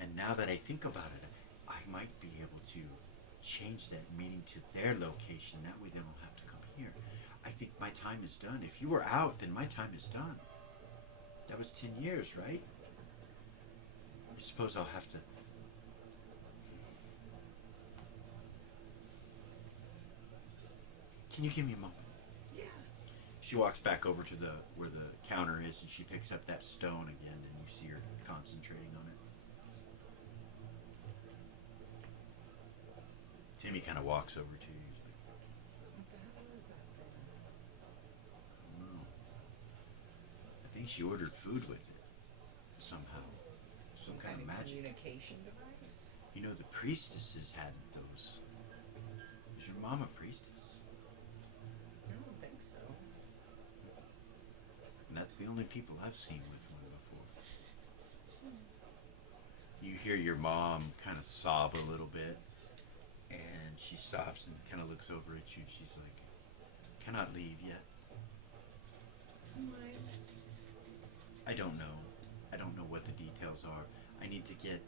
and now that I think about it, I might be able to change that meeting to their location. That way they don't have to come here. I think my time is done. If you were out, then my time is done. That was 10 years, right? I suppose I'll have to... Can you give me a moment? Yeah. She walks back over to where the counter is, and she picks up that stone again, and you see her concentrating on it. Timmy kind of walks over to you. He's like, What the hell is that thing? I don't know. I think she ordered food with it somehow. Some kind of magic. Communication device. You know, the priestesses had those. Is your mom a priestess? I don't think so. And that's the only people I've seen with one before. You hear your mom kind of sob a little bit, and she stops and kind of looks over at you. She's like, "Cannot leave yet." Why? I don't know. I don't know what the details are. I need to get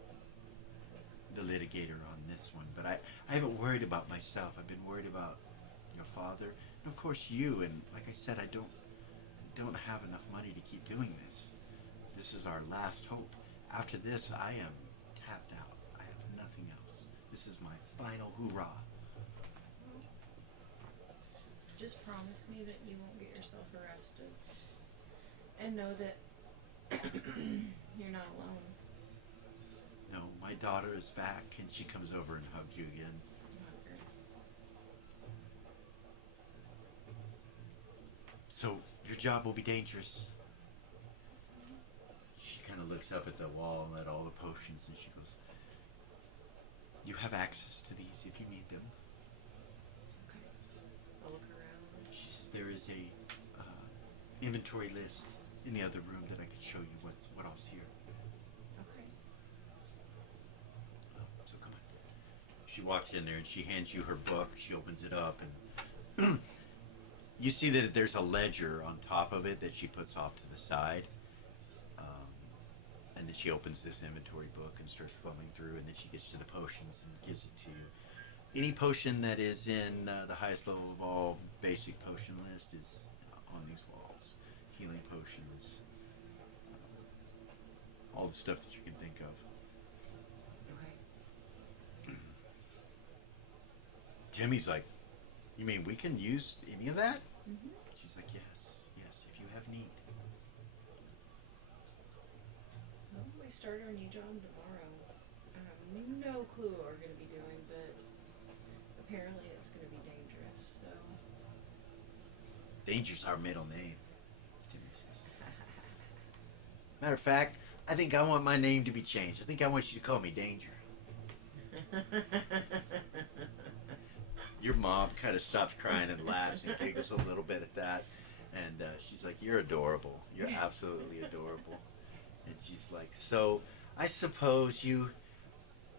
the litigator on this one, but I haven't worried about myself. I've been worried about your father, and of course you. And like I said, I don't have enough money to keep doing this. This is our last hope. After this, I am tapped out. I have nothing else. This is my final hoorah. Just promise me that you won't get yourself arrested. And know that you're not alone. No, my daughter is back, and she comes over and hugs you again. Okay. So, your job will be dangerous. She kind of looks up at the wall and at all the potions, and she goes, "You have access to these if you need them." Okay. I'll look around. She says there is a inventory list in the other room that I could show you what else here. Okay. Oh, so come on. She walks in there and she hands you her book. She opens it up, and you see that there's a ledger on top of it that she puts off to the side. And then she opens this inventory book and starts fumbling through, and then she gets to the potions and gives it to you. Any potion that is in the highest level of all basic potion list is on these walls. Healing potions, all the stuff that you can think of. Okay. Timmy's like, "You mean we can use any of that?" Mm-hmm. She's like, yes, if you have need. Well, we start our new job tomorrow. I have no clue what we're going to be doing, but apparently it's going to be dangerous, so... Danger's our middle name, Timmy says. Matter of fact, I think I want my name to be changed. I think I want you to call me Danger. Your mom kind of stops crying and laughs and giggles a little bit at that. And she's like, "You're adorable. You're absolutely adorable." And she's like, "So, I suppose you,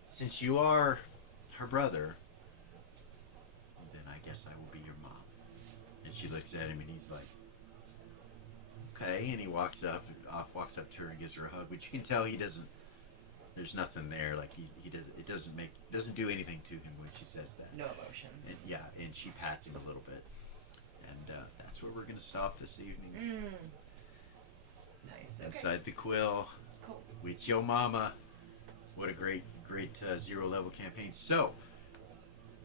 since you are her brother, then I guess I will be your mom." And she looks at him and he's like, "Okay." And he walks up to her and gives her a hug, which you can tell he doesn't, there's nothing there. Like he doesn't do anything to him when she says that. No emotions. And, yeah, and she pats him a little bit. And that's where we're going to stop this evening. Nice. Okay. Inside the quill Cool. with your mama. What a great zero level campaign. So,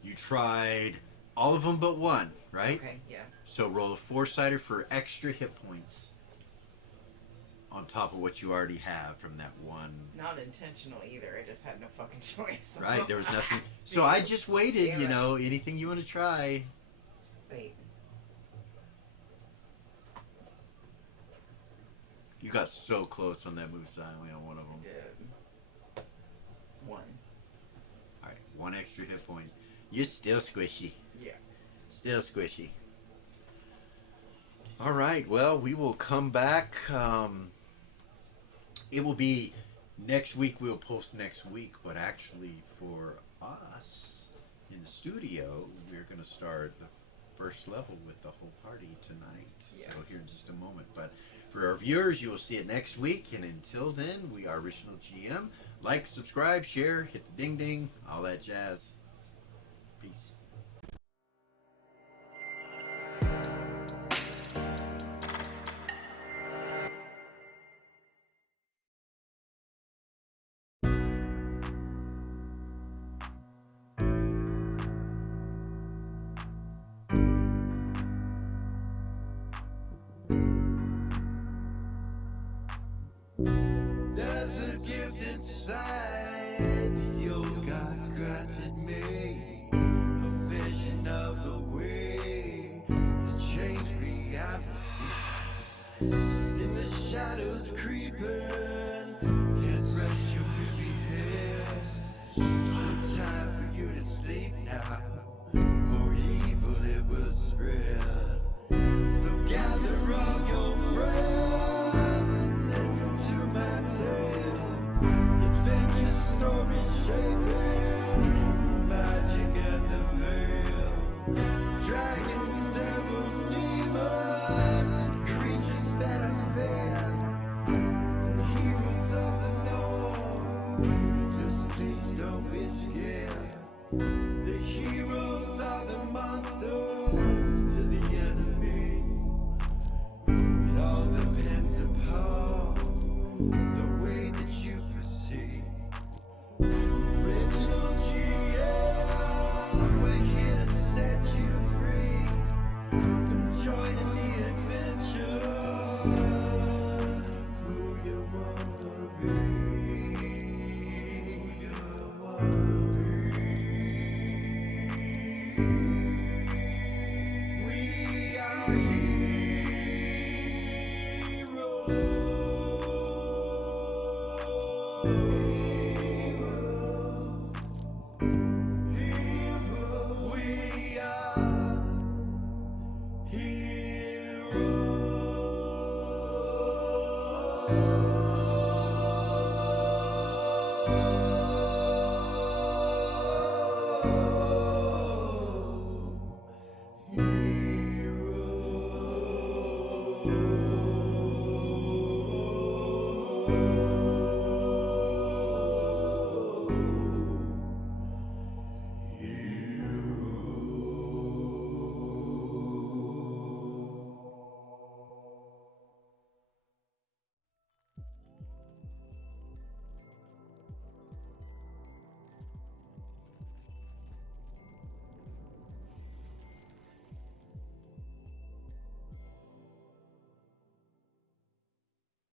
you tried all of them but one, right? Okay, yeah. So roll a 4-sider for extra hit points on top of what you already have from that one. Not intentional either. I just had no fucking choice. Right, there was nothing. Dude. So I just waited, Damn you it. know, anything you want to try. Wait. You got so close on that move, only on one of them. Dude. 1. Alright, 1 extra hit point. You're still squishy. Yeah. Still squishy. Alright, well, we will come back. It will be next week. We'll post next week, but actually for us in the studio, we're going to start the first level with the whole party tonight. Yeah. So here in just a moment. But for our viewers, you will see it next week. And until then, we are Original GM. Like, subscribe, share, hit the ding ding, all that jazz. Peace. There's a gift inside your God's granted me, a vision of the way to change reality. In the shadows creeping, can't rest your weary head. scared. The heroes are the monsters to the enemy. It all depends upon the way that you proceed. Original GM, we're here to set you free. Come join in the adventure. Who you wanna be? Who you wanna be? We are heroes. We are heroes.